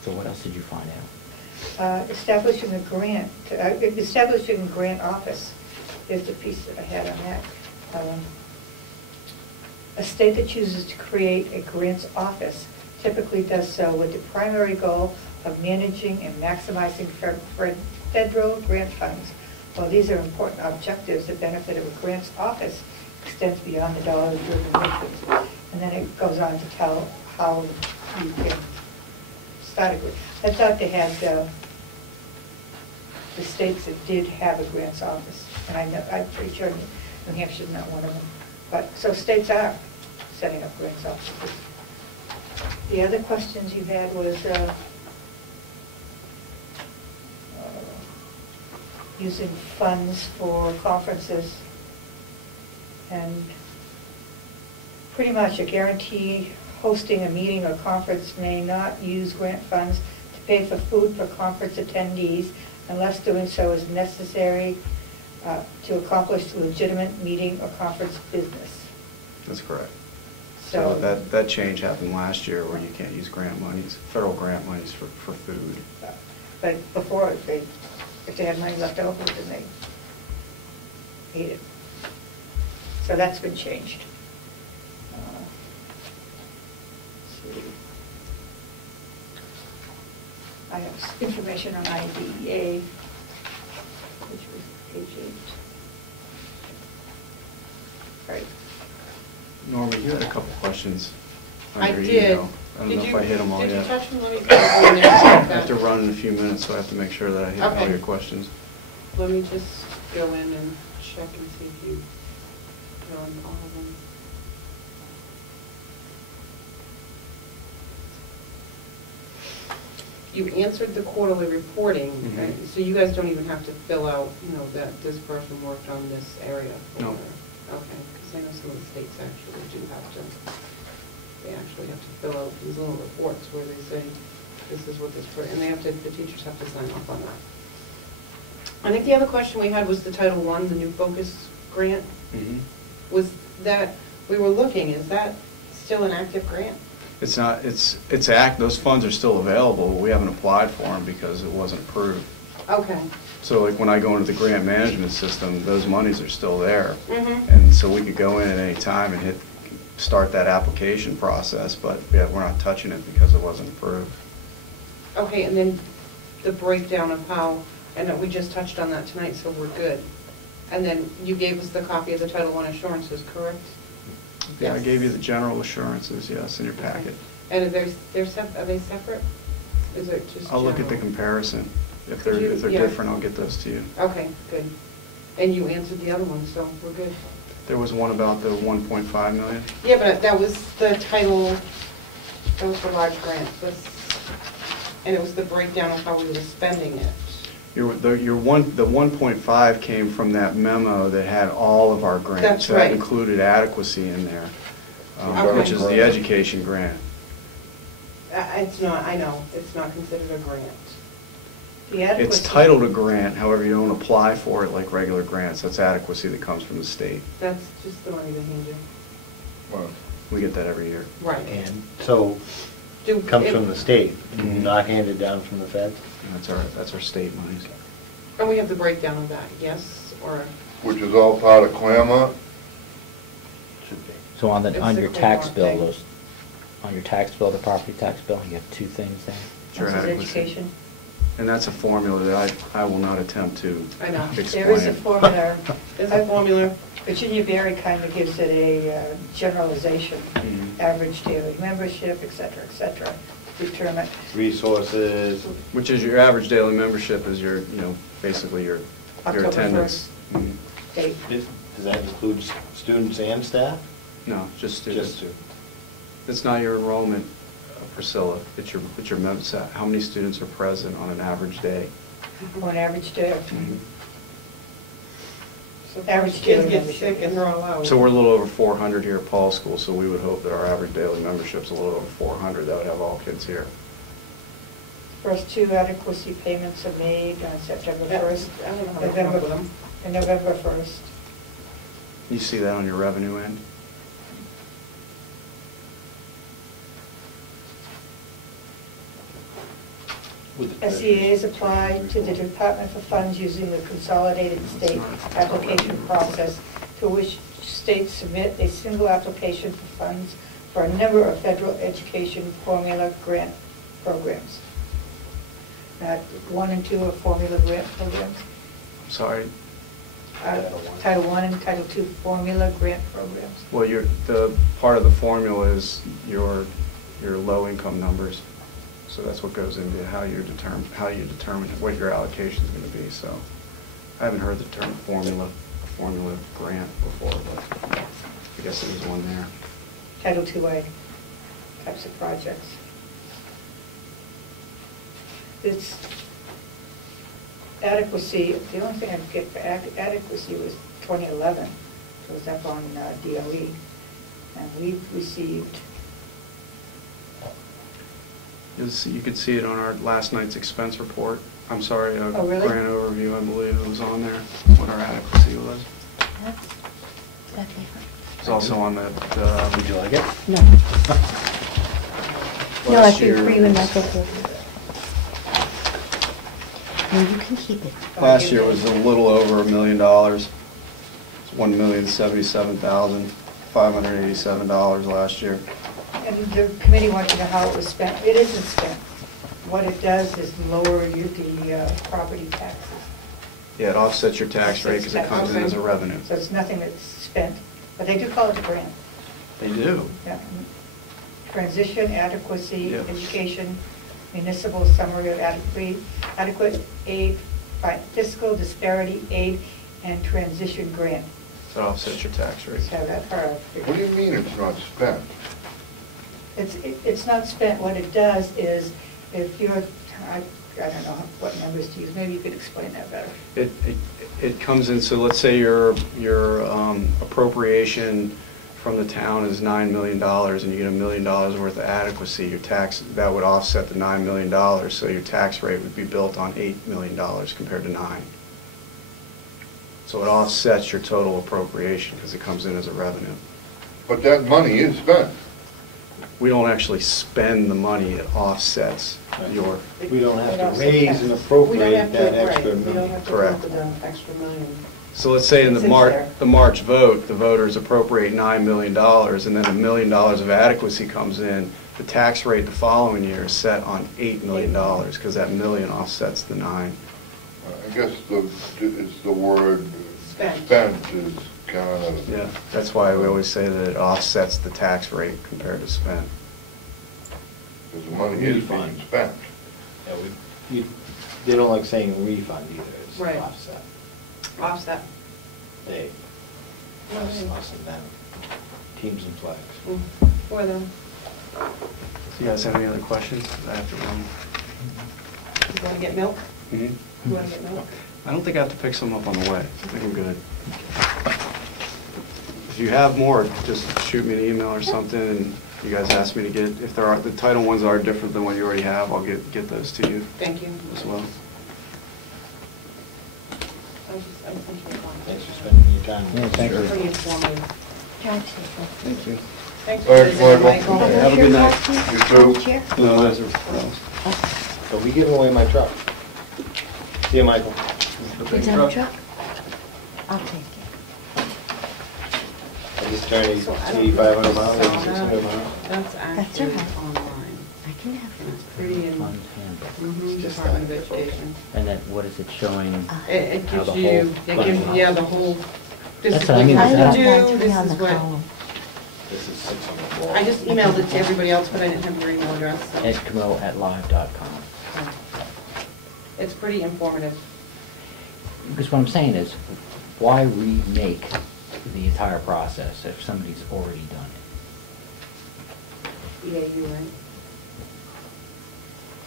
So what else did you find out? Establishing a grant office is the piece that I had on that. A state that chooses to create a grants office typically does so with the primary goal of managing and maximizing federal grant funds. While these are important objectives, the benefit of a grants office extends beyond the dollar-driven interest. And then it goes on to tell how you can start a grant. I thought they had the states that did have a grants office, and I'm pretty sure New Hampshire's not one of them. But, so states are setting up grants offices. The other questions you had was using funds for conferences, and pretty much a guarantee hosting a meeting or conference may not use grant funds to pay for food for conference attendees unless doing so is necessary to accomplish the legitimate meeting or conference business. That's correct. So that change happened last year where you can't use grant monies, federal grant monies for food. But before, if they had money left over, then they ate it. So that's been changed. Let's see. I have information on IDEA, which was page 8. Right. Norma, you had a couple questions on I your did. email. I don't know if I hit them all Did you yet. touch them? Let me go in there and I check have to that. run in a few minutes, so I have to make sure that I hit all Okay. your questions. Let me just go in and check and see if you done all of them. You answered the quarterly reporting, Mhm. right? So you guys don't even have to fill out, that this person worked on this area? No. Okay, because I know some of the states actually do have to, they actually have to fill out these little reports where they say, this is what this, and they have to, the teachers have to sign off on that. I think the other question we had was the Title I, the new focus grant. Was that, we were looking, is that still an active grant? It's not, those funds are still available, but we haven't applied for them because it wasn't approved. Okay. So like when I go into the grant management system, those monies are still there. Mhm. And so we could go in at any time and start that application process, but yeah, we're not touching it because it wasn't approved. Okay, and then the breakdown of how, and we just touched on that tonight, so we're good. And then you gave us the copy of the Title I assurances, correct? Yeah, I Yes. gave you the general assurances, yes, in your packet. And are they separate? Is it just I'll look at the general? comparison. If Could you- they're yeah. different, I'll get those to you. Okay, good. And you answered the other one, so we're good. There was one about the 1.5 million. Yeah, but that was the title, that was the large grant, and it was the breakdown of how we were spending it. The 1.5 came from that memo that had all of our grants. That's right. That included adequacy in there, Okay. which is the education grant. It's not, I know, it's not considered a grant. The adequacy. It's titled a grant, however, you don't apply for it like regular grants. That's adequacy that comes from the state. That's just the money they hand you. Well, We get that every year. Right. And so, comes from the state, not handed down from the feds? And that's our state monies. And we have the breakdown of that, yes, or? which is all part of Claremont? Should be. So on It's your the tax Claremont bill, thing. on your tax bill, the property tax bill, you have two things there. Sure, This is adequacy. education. And that's a formula that I will not attempt to I know. explain. There is a formula. There's a formula. Virginia Berry kind of gives it a generalization, Mhm. average daily membership, et cetera, determine. Resources, Which is your average daily membership is basically your October attendance. 1st. Mhm. date. does that include students and staff? No, just students. Just students. It's not your enrollment, Priscilla. It's your how many students are present on an average day. On average day. Mhm. So Average kids daily get membership. sick and they're all out. So we're a little over 400 here at Paul School, so we would hope that our average daily membership's a little over 400. That would have all kids here. First two adequacy payments are made on September Yeah, 1st. I don't know how to come up with them. And November 1st. You see that on your revenue end? SEA is applied to the Department for Funds using the consolidated state application process, to which states submit a single application for funds for a number of federal education formula grant programs. One and two are formula grant programs. Sorry. Title I and Title II formula grant programs. Well, the part of the formula is your low-income numbers. So that's what goes into how you determine what your allocation is going to be. So I haven't heard the term formula grant before, but I guess there's one there. Title IIA types of projects. It's adequacy, the only thing I could get for adequacy was 2011. It was up on DOE. And we've received, You could see it on our last night's expense report. I'm sorry, Oh, really? grant overview, I believe it was on there, what our adequacy was. That's exactly It's also on that. Would you like it? No. No, I last feel year free when was- that goes. No, you can keep it. Last year was a little over $1 million. It's $1,077,587 last year. and the committee wants to know how it was spent. It isn't spent. What it does is lower the property taxes. Yeah, it offsets your tax rate because it comes in as a revenue. So it's nothing that's spent, but they do call it a grant. They do. Yeah. Transition, adequacy, Yeah. education, municipal summary of adequate aid, fiscal disparity aid, and transition grant. So it offsets your tax rate. So that part. What do you mean it's not spent? It's not spent. What it does is, if you're, I don't know what numbers to use, maybe you could explain that better. It comes in, so let's say your appropriation from the town is $9 million and you get $1 million worth of adequacy, your tax, that would offset the $9 million, so your tax rate would be built on $8 million compared to 9. So it offsets your total appropriation because it comes in as a revenue. But that money is spent. we don't actually spend the money, it offsets your, We don't have It to offsets raise taxes. and We don't appropriate have to- that right, extra We don't million. have to Correct. come up with the extra million. so let's say in It's there. the March vote, the voters appropriate $9 million, and then $1 million of adequacy comes in, the tax rate the following year is set on $8 million, because that million offsets the 9. I guess it's the word Spent. spent is kind of. Yeah, that's why we always say that it offsets the tax rate compared to spent. Because the money is being Refund. spent. Yeah, they don't like saying refund either, it's Right. offset. Offset. They, us and them, teams and flags. For them. So you guys have any other questions? I have to run. You want to get milk? Mhm. You want to get milk? I don't think I have to pick some up on the way. I think I'm good. If you have more, just shoot me an email or something, and you guys ask me to get, if there are, the title ones are different than what you already have, I'll get those to you Thank you. as well. I'm thinking of one. Thanks for spending your time. Yeah, thank you. Pretty informative. Drive safe. Thank you. Thanks All for right, visiting, Michael. Michael. Have a good night. You too. Chair? No, those are- So we giving away my truck. See you, Michael. Is that a truck? I'll take it. I just turned So I don't 8,500 know miles, if you saw 600 miles. That's actually all right. online. I can have And it. it's pretty in, Fund handbook. mhm, Just Department of that. Education. And then what is it showing? It How gives the you, whole it budget gives, line. yeah, the whole, this That's is what I what mean, you is have that- to do, That's this on is the what, column. This is 600. I just emailed it to everybody else, but I didn't have your email address. so- Comeau@live.com. It's pretty informative. Because what I'm saying is, why remake the entire process if somebody's already done it? EAU, right?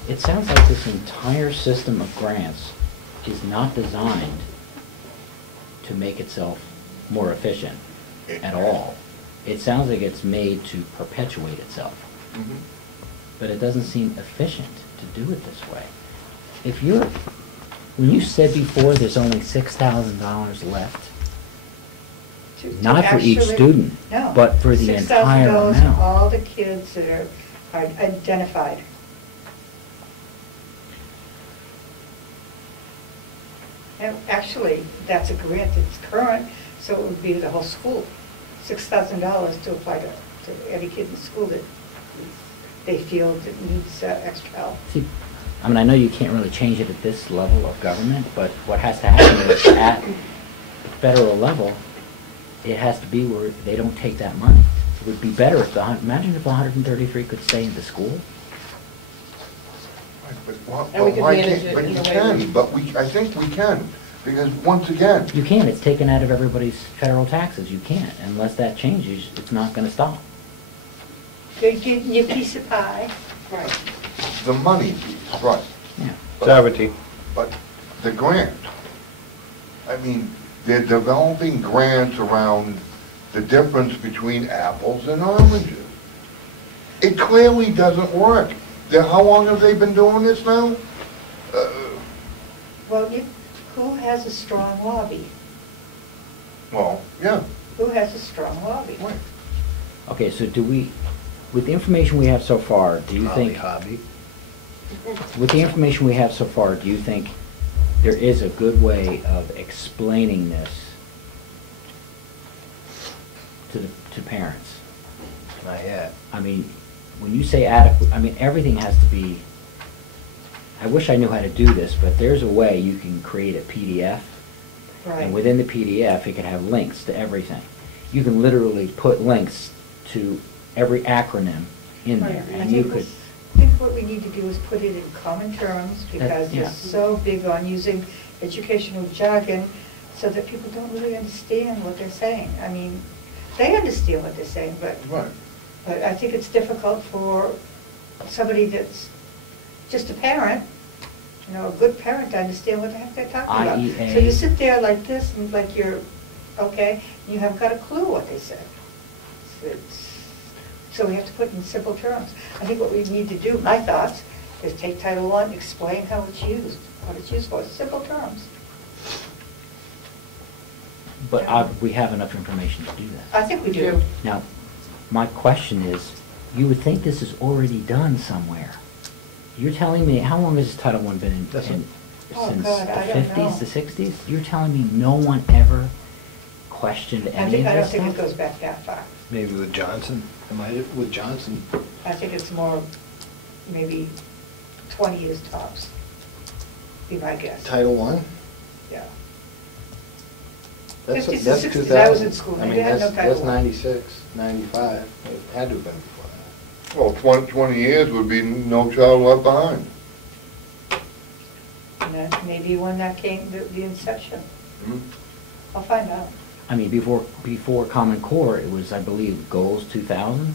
It sounds like this entire system of grants is not designed to make itself more efficient at all. It sounds like it's made to perpetuate itself, Mhm. but it doesn't seem efficient to do it this way. If you're, when you said before there's only $6,000 left, To not for each actually- student, No. but for the entire $6,000 for amount. all the kids that are identified. And actually, that's a grant that's current, so it would be the whole school, $6,000 to apply to every kid in the school that they feel that needs extra help. See, I mean, I know you can't really change it at this level of government, but what has to happen is at the federal level, it has to be where they don't take that money. It would be better if imagine if the 133 could stay in the school. Right, but why- And we but could why manage can't- it but in you a way can, where- but I think we can, because once again, You can, it's taken out of everybody's federal taxes. You can't. Unless that changes, it's not going to stop. They're giving you a piece of pie. Right. the money piece, right. Yeah. Sovereignty. But the grant, I mean, they're developing grants around the difference between apples and oranges. It clearly doesn't work. How long have they been doing this now? Well, who has a strong lobby? Well, yeah. Who has a strong lobby? Right. Okay, so do we, with the information we have so far, do you think, Hobby. with the information we have so far, do you think there is a good way of explaining this to parents? Not yet. I mean, when you say adequate, I mean, everything has to be, I wish I knew how to do this, but there's a way you can create a PDF. Right. And within the PDF, it can have links to everything. You can literally put links to every acronym in Right, there, and and you could, I think what we need to do is put it in common terms, because yeah. they're so big on using educational jargon, so that people don't really understand what they're saying. I mean, they understand what they're saying, but Right. I think it's difficult for somebody that's just a parent, a good parent, to understand what the heck they're talking about. IEA. So you sit there like this, and like you're, okay, you haven't got a clue what they said. So we have to put it in simple terms. I think what we need to do, my thoughts, is take Title I, explain how it's used, what it's used for, simple terms. but we have enough information to do that. I think we do. Now, my question is, you would think this is already done somewhere. You're telling me, how long has Title I been in, That's since Oh, the God, I don't know. 50s, the 60s? You're telling me no one ever questioned I any of don't this think it stuff? goes back that far. Maybe with Johnson, with Johnson, I think it's more, maybe 20 years tops, be my guess. Title I? Yeah. That's 50s, that's 60s, 2000. I was in school. I Maybe mean, I had no that's Title I. 96, 95. It had to have been before that. Well, 20 years would be no child left behind. And that maybe when that came, the inception. Hmm? I'll find out. I mean, before Common Core, it was, I believe, Goals 2000,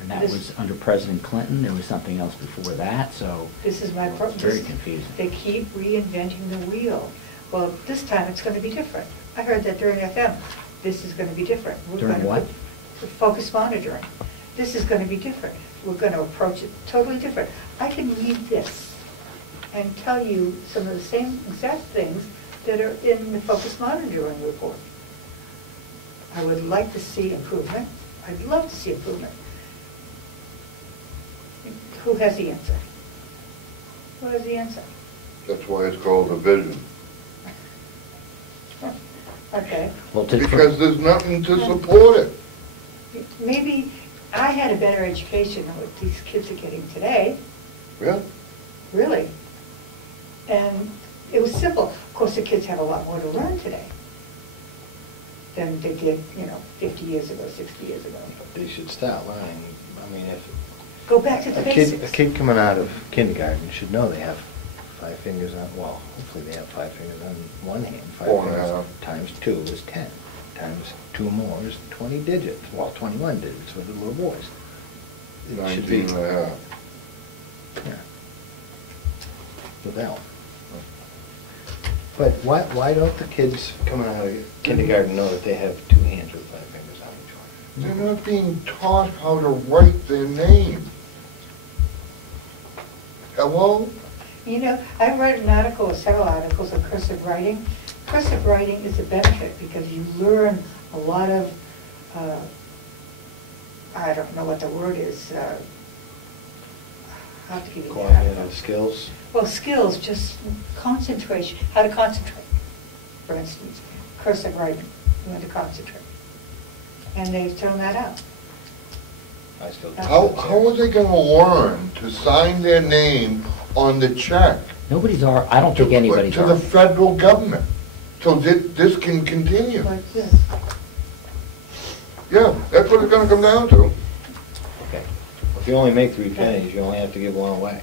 and that This- was under President Clinton. There was something else before that, so This is my it's purpose. very confusing. They keep reinventing the wheel. Well, this time it's going to be different. I heard that during FM. This is going to be different. We're During gonna what? put focus monitoring. This is going to be different. We're going to approach it totally different. I can read this and tell you some of the same exact things that are in the focus monitoring report. I would like to see improvement. I'd love to see improvement. Who has the answer? Who has the answer? That's why it's called a vision. Okay. Well, Because there's nothing to support it. Maybe I had a better education than what these kids are getting today, Yeah? really. And it was simple. Of course, the kids have a lot more to learn today than they did, 50 years ago, 60 years ago. They should start learning. I mean, if Go back to the a basics. kid coming out of kindergarten should know they have 5 fingers on, well, hopefully they have 5 fingers on one hand. 5 4 and a fingers half. times 2 is 10. Times 2 more is 20 digits. Well, 21 digits for the little boys. It should be, 19 and a half. yeah. Without. But why don't the kids coming out of kindergarten know that they have 2 hands with 5 fingers on each one? They're not being taught how to write their name. Hello? I read an article, several articles on cursive writing. Cursive writing is a benefit because you learn a lot of, I don't know what the word is, I'll have to give you the Coordinated article. skills. Well, skills, just concentration, how to concentrate. For instance, cursive writing, you want to concentrate. And they've thrown that out. I still. How are they gonna learn to sign their name on the check? I don't think anybody's To the federal government, so this can continue. Like this. Yeah, that's what it's gonna come down to. Okay. If you only make 3 pennies, you only have to give 1 away.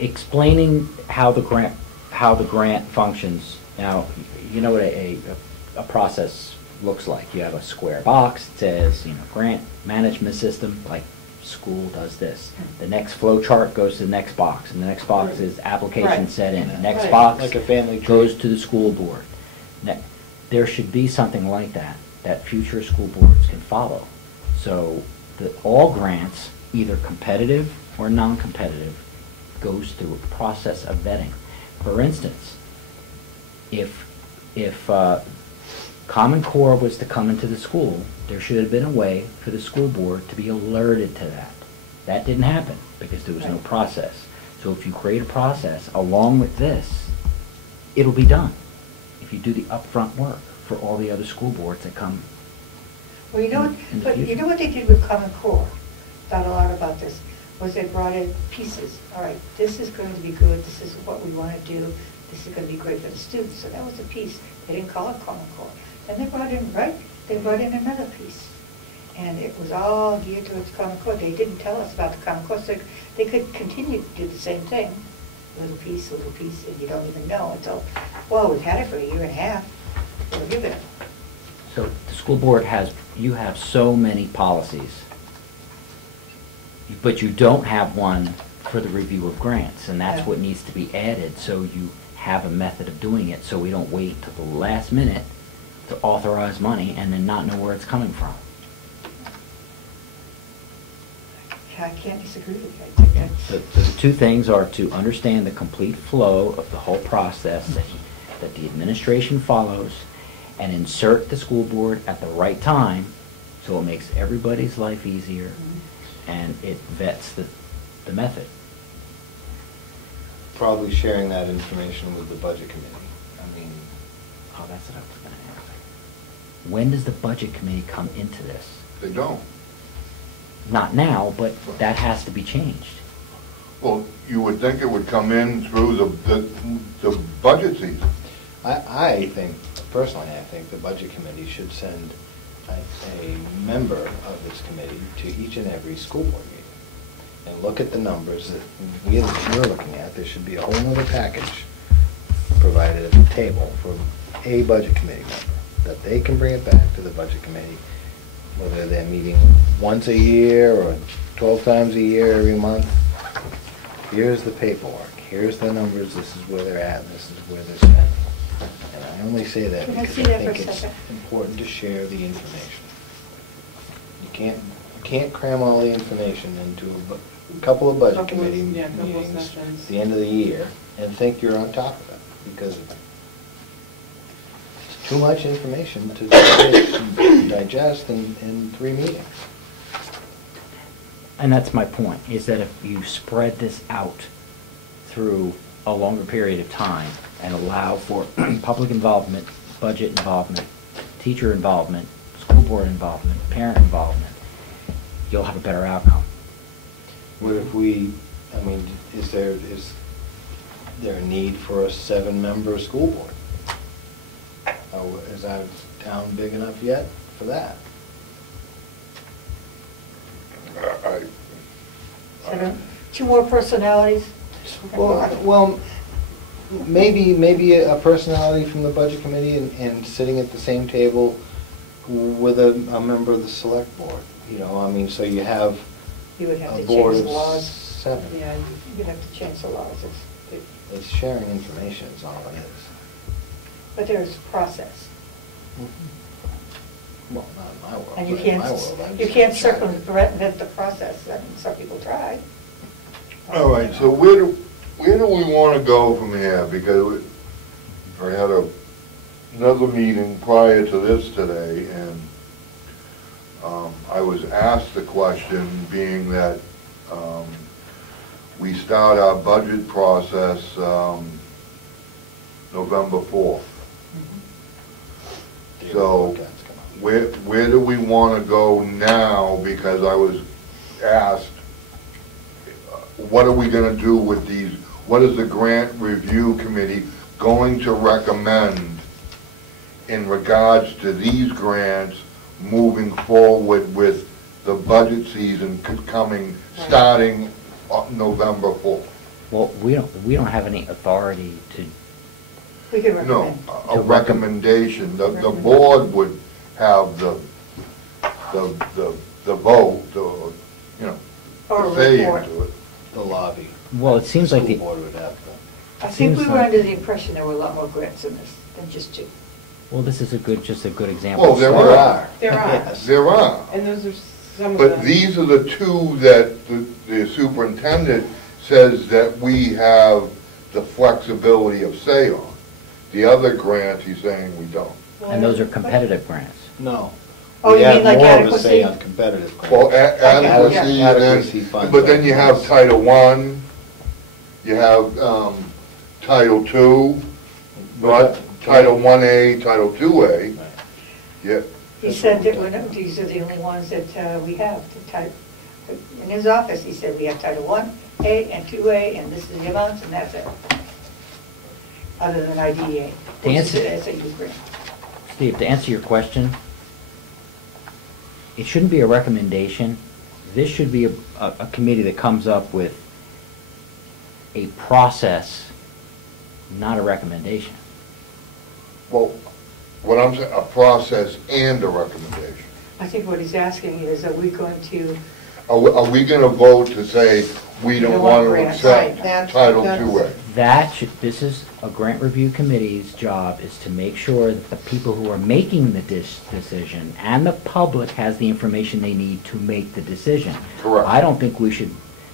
Explaining how the grant functions. Now, you know what a process looks like. You have a square box. It says, grant management system, like school does this. The next flow chart goes to the next box, and the next box is application Right. set in. The next Right. box Like a family tree. goes to the school board. There should be something like that future school boards can follow. So that all grants, either competitive or non-competitive, goes through a process of vetting. For instance, if Common Core was to come into the school, there should have been a way for the school board to be alerted to that. That didn't happen because there was no Right. process. So if you create a process along with this, it'll be done. If you do the upfront work for all the other school boards that come. Well, in the but you future. know what they did with Common Core? Thought a lot about this, was they brought in pieces. All right, this is going to be good, this is what we want to do, this is going to be great for the students. So that was a piece. They didn't call it Common Core. Then they brought in another piece. And it was all geared towards Common Core. They didn't tell us about the Common Core, so they could continue to do the same thing. Little piece, and you don't even know until, well, we've had it for a year and a half. We'll give it. So the school board you have so many policies, but you don't have one for the review of grants, and that's Yeah. what needs to be added, so you have a method of doing it, so we don't wait till the last minute to authorize money and then not know where it's coming from. I can't disagree with you. I think that's. The 2 things are to understand the complete flow of the whole process that the administration follows, and insert the school board at the right time, so it makes everybody's life easier. and it vets the method. Probably sharing that information with the budget committee. I mean, Oh, that's what I was going to ask. When does the budget committee come into this? They don't. Not now, but that has to be changed. Well, you would think it would come in through the budget season. I think, personally, I think the budget committee should send a member of this committee to each and every school board meeting and look at the numbers that you're looking at. There should be a whole other package provided at the table for a budget committee member, that they can bring it back to the budget committee, whether they're meeting once a year or 12 times a year every month. Here's the paperwork, here's the numbers, this is where they're at, this is where they're spending. And I only say that Can I because see I that for think a it's second? important to share the information. You can't cram all the information into a couple of budget Couple of- committee yeah, couple of meetings sessions. at the end of the year and think you're on top of it, because it's too much information to digest in 3 meetings. And that's my point, is that if you spread this out through a longer period of time and allow for public involvement, budget involvement, teacher involvement, school board involvement, parent involvement, you'll have a better outcome. What if we, I mean, is there a need for a 7-member school board? Is our town big enough yet for that? So, 2 more personalities? Well, maybe a personality from the budget committee and sitting at the same table with a member of the select board. You know, I mean, so you have You would have a to board change of the laws. 7. Yeah, you'd have to change the laws. It's sharing information is all it is. But there's process. Well, not in my world. And you but in my can't, world, I'm you just can't trying to- circumvent the process. I mean, some people try. All right, so where do we want to go from here? Because I had another meeting prior to this today, and I was asked the question, being that we start our budget process November 4th. So where do we want to go now? Because I was asked, what are we going to do with these? What is the grant review committee going to recommend in regards to these grants moving forward with the budget season coming, starting November 4th? Well, we don't have any authority to, We can No, recommend. a recommendation. The board would have the vote, you know, Or the a say report. into it. The lobby. well, it seems like School the, board would have I think we seems were like- under the impression there were a lot more grants in this than just 2. well, this is just a good example. Well, there are. There are. Yes. There are. And those are some of them. But these are the 2 that the superintendent says that we have the flexibility of say on. The other grants, he's saying we don't. And those are competitive grants. No. Oh, We you have mean like more of a say adequacy? on competitive grants. Well, adequacy, yeah. and Adequacy then, funds but then like you have this. Title I, you have Title II, not Title 1A, Title 2A. Right. Yeah, He said that these are the only ones that we have. In his office, he said we have Title 1A and 2A, and this is the amounts, and that's it. Other than IDEA, which is Nancy? an SAU grant. Steve, to answer your question, it shouldn't be a recommendation. This should be a committee that comes up with a process, not a recommendation. well, what I'm saying, a process and a recommendation. I think what he's asking is, are we going to, Are we gonna vote to say we don't want to grants, accept right. Title That's- 2A? This is a grant review committee's job, is to make sure that the people who are making the decision and the public has the information they need to make the decision. Correct. I don't think we should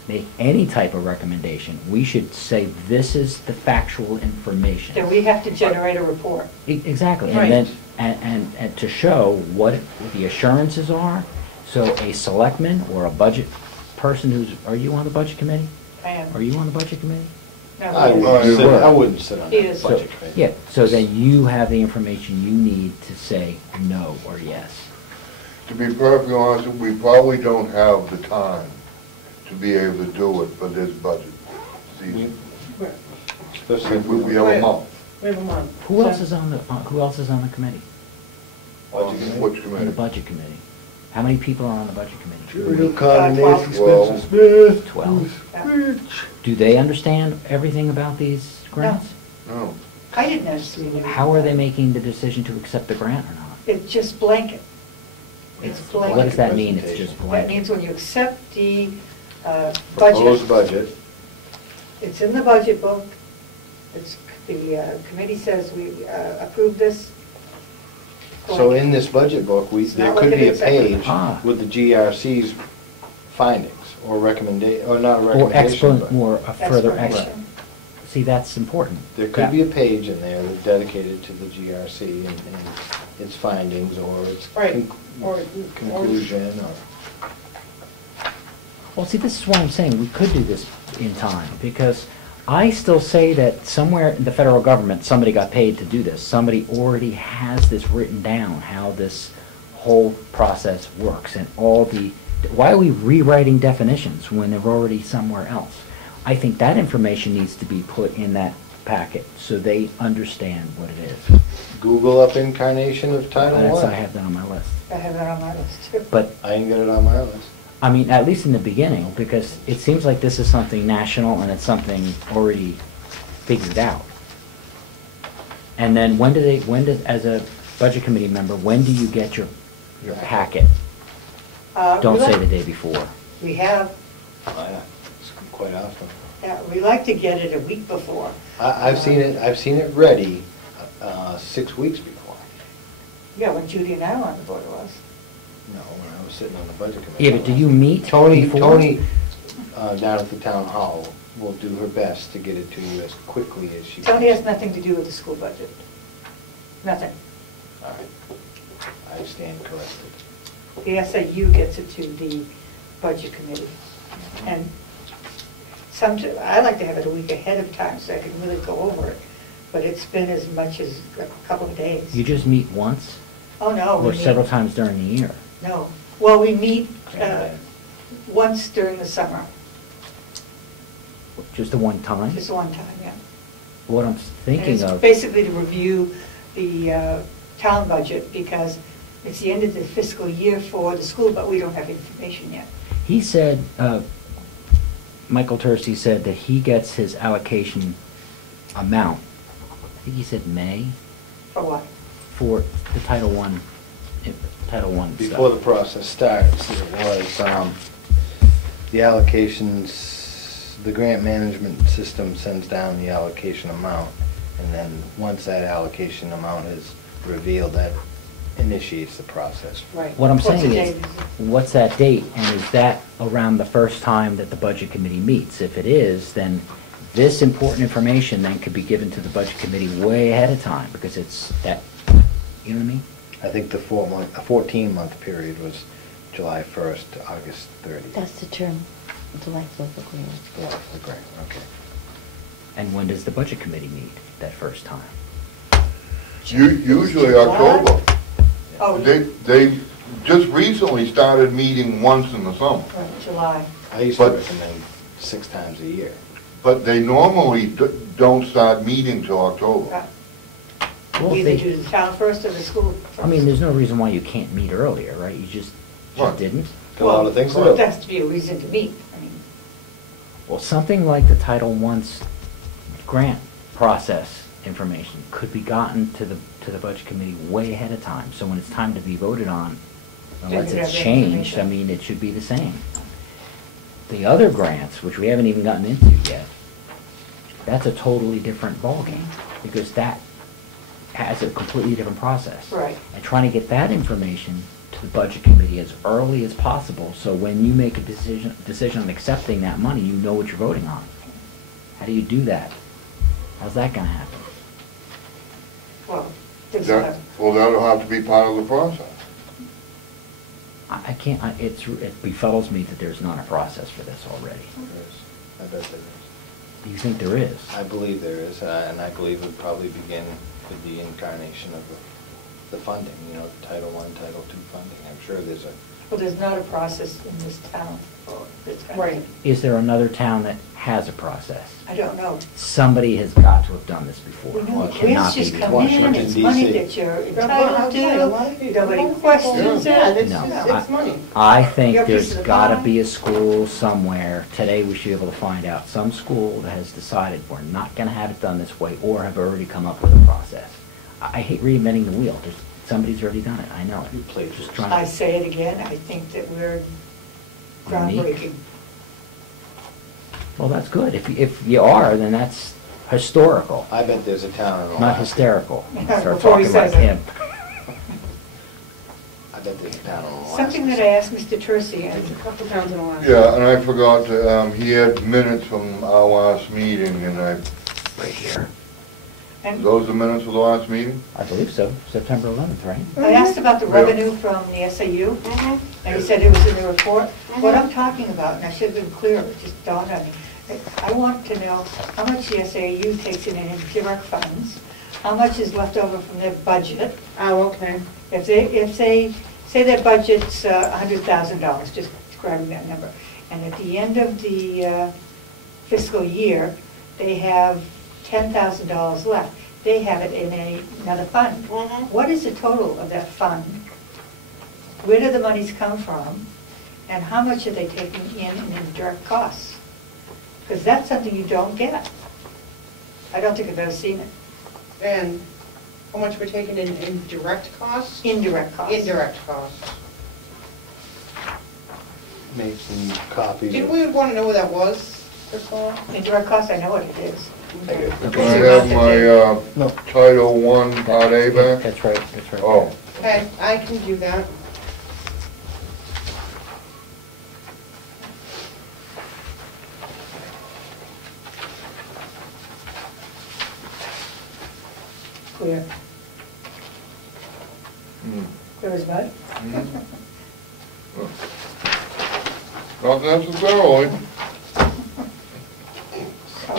make any type of recommendation. We should say, this is the factual information. that we have to generate a report? Exactly, Right. and then, and to show what the assurances are, so a selectman or a budget person who's, are you on the budget committee? I am. Are you on the budget committee? No, I he is. wouldn't sit, Right. I wouldn't sit on He the is. budget committee. Yeah, so then you have the information you need to say no or yes. To be perfectly honest, we probably don't have the time to be able to do it for this budget season. Especially if We have a month. We have a month. Who else is on the committee? Which On the committee? budget committee? How many people are on the budget committee? Judy O'Connor, Nancy Well- Spencer Smith. 12. Yeah. Do they understand everything about these grants? No. I didn't understand it. How are they making the decision to accept the grant or not? It's just blanket. It's blanket. What does that mean, it's just That blanket? means when you accept the Proposed budget, budget. it's in the budget book, it's, the committee says we approve this. So in this budget book, It's there not could like be a an executive. page Ah. with the GRC's findings, or recommendation, or not a Or recommendation, but or a further Explanation. See, that's important. there could be a page in there that's dedicated to the GRC and its findings, or its Right. Or- conclusion, or... Well, see, this is why I'm saying we could do this in time, because I still say that somewhere in the federal government, somebody got paid to do this. Somebody already has this written down, how this whole process works, and all the, why are we rewriting definitions when they're already somewhere else? I think that information needs to be put in that packet, so they understand what it is. Google up incarnation of Title That's, I I. have that on my list. I have that on my list too. But I didn't get it on my list. I mean, at least in the beginning, because it seems like this is something national and it's something already figured out. And then when does, as a budget committee member, when do you get your packet? Don't say the day before. We have, Oh, yeah, it's quite often. we like to get it a week before. I've seen it ready 6 weeks before. Yeah, when Judy and I were on the board it was. No, when I was sitting on the budget committee. Yeah, but do you meet Tony, before? down at the town hall will do her best to get it to you as quickly as she can. Tony has nothing to do with the school budget. Nothing. All right. I stand corrected. The SAU gets it to the budget committee. And I like to have it a week ahead of time so I can really go over it. But it's been as much as a couple of days. You just meet once? Oh, no. we Or several meet- times during the year? No. Well, we meet once during the summer, Just the one time? just one time, yeah. What I'm And thinking it's of, basically to review the town budget because it's the end of the fiscal year for the school, but we don't have information yet. he said, Michael Tercey said that he gets his allocation amount, I think he said May, For what? for the Title I stuff. Before the process starts, it was, the allocations, the grant management system sends down the allocation amount, and then once that allocation amount is revealed, that initiates the process. Right. What I'm What's the saying date? is, what's that date, and is that around the first time that the budget committee meets? If it is, then this important information then could be given to the budget committee way ahead of time, because it's that, you know what I mean? I think the 14-month period was July 1st to August 30th. That's the term, the life of agreement. Yeah, the grant, okay. And when does the budget committee meet that first time? Usually October. Oh, They just recently started meeting once in the summer, right, July. I used to But- recommend 6 times a year. but they normally don't start meeting till October. Right. Well, Either they- do the town first or the school first. I mean, there's no reason why you can't meet earlier, right? You just Right. didn't? Got a lot of things to Well, do. there has to be a reason to meet. I mean, Well, something like the Title I's grant process information could be gotten to the budget committee way ahead of time. So when it's time to be voted on, unless Then you it's have the changed, I information. mean, it should be the same. The other grants, which we haven't even gotten into yet, that's a totally different ballgame, because that has a completely different process. Right. And trying to get that information to the budget committee as early as possible, so when you make a decision on accepting that money, you know what you're voting on. How do you do that? How's that gonna happen? well, there's Well, that'll have to be part of the process. I can't, it befuddles me that there's not a process for this already. There is. I bet there is. Do you think there is? I believe there is, and I believe it would probably begin with the incarnation of the funding, the Title I, Title II funding. I'm sure there's a... Well, there's not a process in this town for this kind of Right. thing. Is there another town that has a process? I don't know. Somebody has got to have done this before. We know, It cannot grants be just the come in, Washington, it's money DC. that you're A entitled lot of to, people- nobody questions Yeah, it. No, it's money. I think Your piece there's of the gotta pie. be a school somewhere, today we should be able to find out, some school that has decided we're not gonna have it done this way, or have already come up with a process. I hate reinventing the wheel, somebody's already done it, I know You it. played Just for trying I to, say it again, I think that we're groundbreaking. well, that's good, if you are, then that's historical, I bet there's a town in Alaska. not hysterical. Start Before he talking like says it. him. I bet there's a town in Alaska. Something that I asked Mr. Tercey, and There's a couple towns in Alaska. Yeah, and I forgot to, he had minutes from our last meeting, and Right here. those the minutes of the last meeting? I believe so, September 11th, right? I asked about the Yeah. revenue from the SAU, and he said it was in the report. What I'm talking about, and I should have been clear, it just dawned on me, I want to know how much the SAU takes in indirect funds, how much is left over from their budget. Oh, okay. If they say their budget's $100,000, just grabbing that number, and at the end of the fiscal year, they have $10,000 left, they have it in another fund. What is the total of that fund? Where do the monies come from? And how much are they taking in indirect costs? Because that's something you don't get. I don't think I've ever seen it. And how much we're taking in direct costs? Indirect costs. Indirect costs. Make some copies. Didn't we want to know what that was, Priscilla? Indirect costs, I know what it is. Okay. Can I have my, No. Title I, Part A back? That's right. Oh, Okay, I can do that. Clear. hmm. Clear as mud? Not necessarily.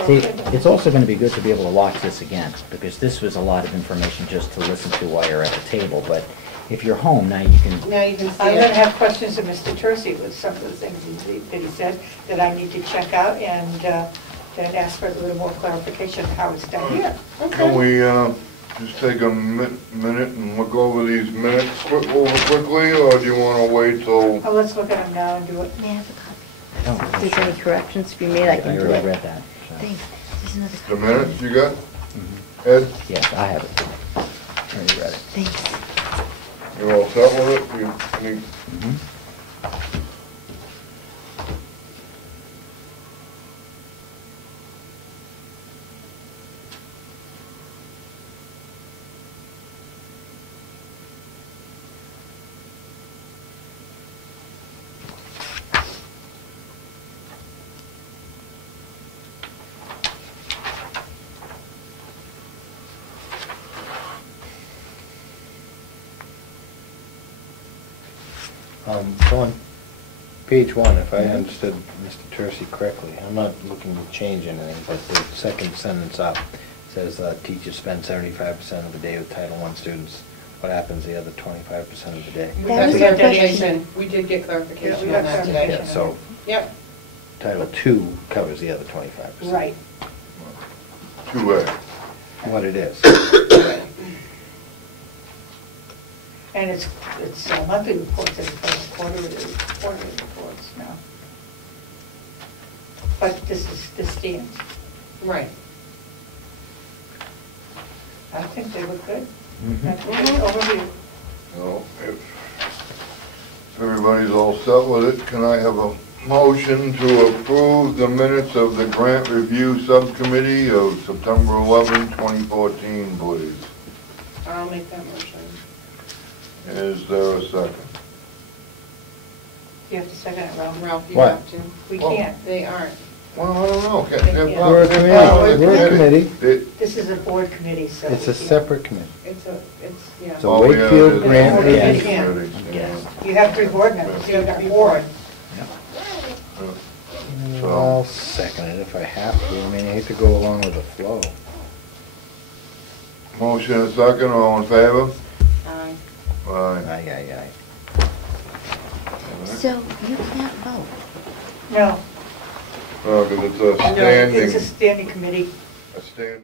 See, it's also going to be good to be able to watch this again, because this was a lot of information just to listen to while you're at the table, but if you're home, now you can, Now you can see I'm going to it. have questions of Mr. Tercey with some of the things that he said that I need to check out, and then ask for a little more clarification of how it's done here. Can we, just take a minute and look over these minutes quickly, or do you wanna wait till? Oh, let's look at them now and do it. May I have a copy? oh, If there's any corrections to be made, I can do already it. read that. so. Thanks. There's another The copy. minutes you got? Mhm. Ed, Yes, I have it. Already read it. Thanks. you all set with it? You- Mhm. So on page one, if I understood Mr. Tercey correctly, I'm not looking to change anything, but the second sentence up says teachers spend 75% of the day with Title I students. What happens the other 25% of the day? We That got was a clarification. We did get Yeah, clarification we on got that today. Yeah, so Yep. Title II covers the other 25%. Right. 2A. What it is. And it's monthly reports as opposed to quarterly reports now. But this stands. Right. I think they look good. Mhm. That's a good overview. So if everybody's all set with it, can I have a motion to approve the minutes of the Grant Review Subcommittee of September 11, 2014, please? I'll make that motion. Is there a second? You have to second it, Ralph. Ralph, you What? have to. We Oh. can't. They aren't. Well, I don't know. We're a committee, we're a committee. This is a board committee, so. It's a separate committee. It's, yeah. So Wakefield yeah, grant yeah. agency. Yes. You have 3 board members, you got 4. I'll second it if I have to. I mean, I hate to go along with the flow. Motion and second, all in favor? Aye. Aye. Aye. So you can't vote. No, No, because it's a no, it's a standing, standing committee. a standing.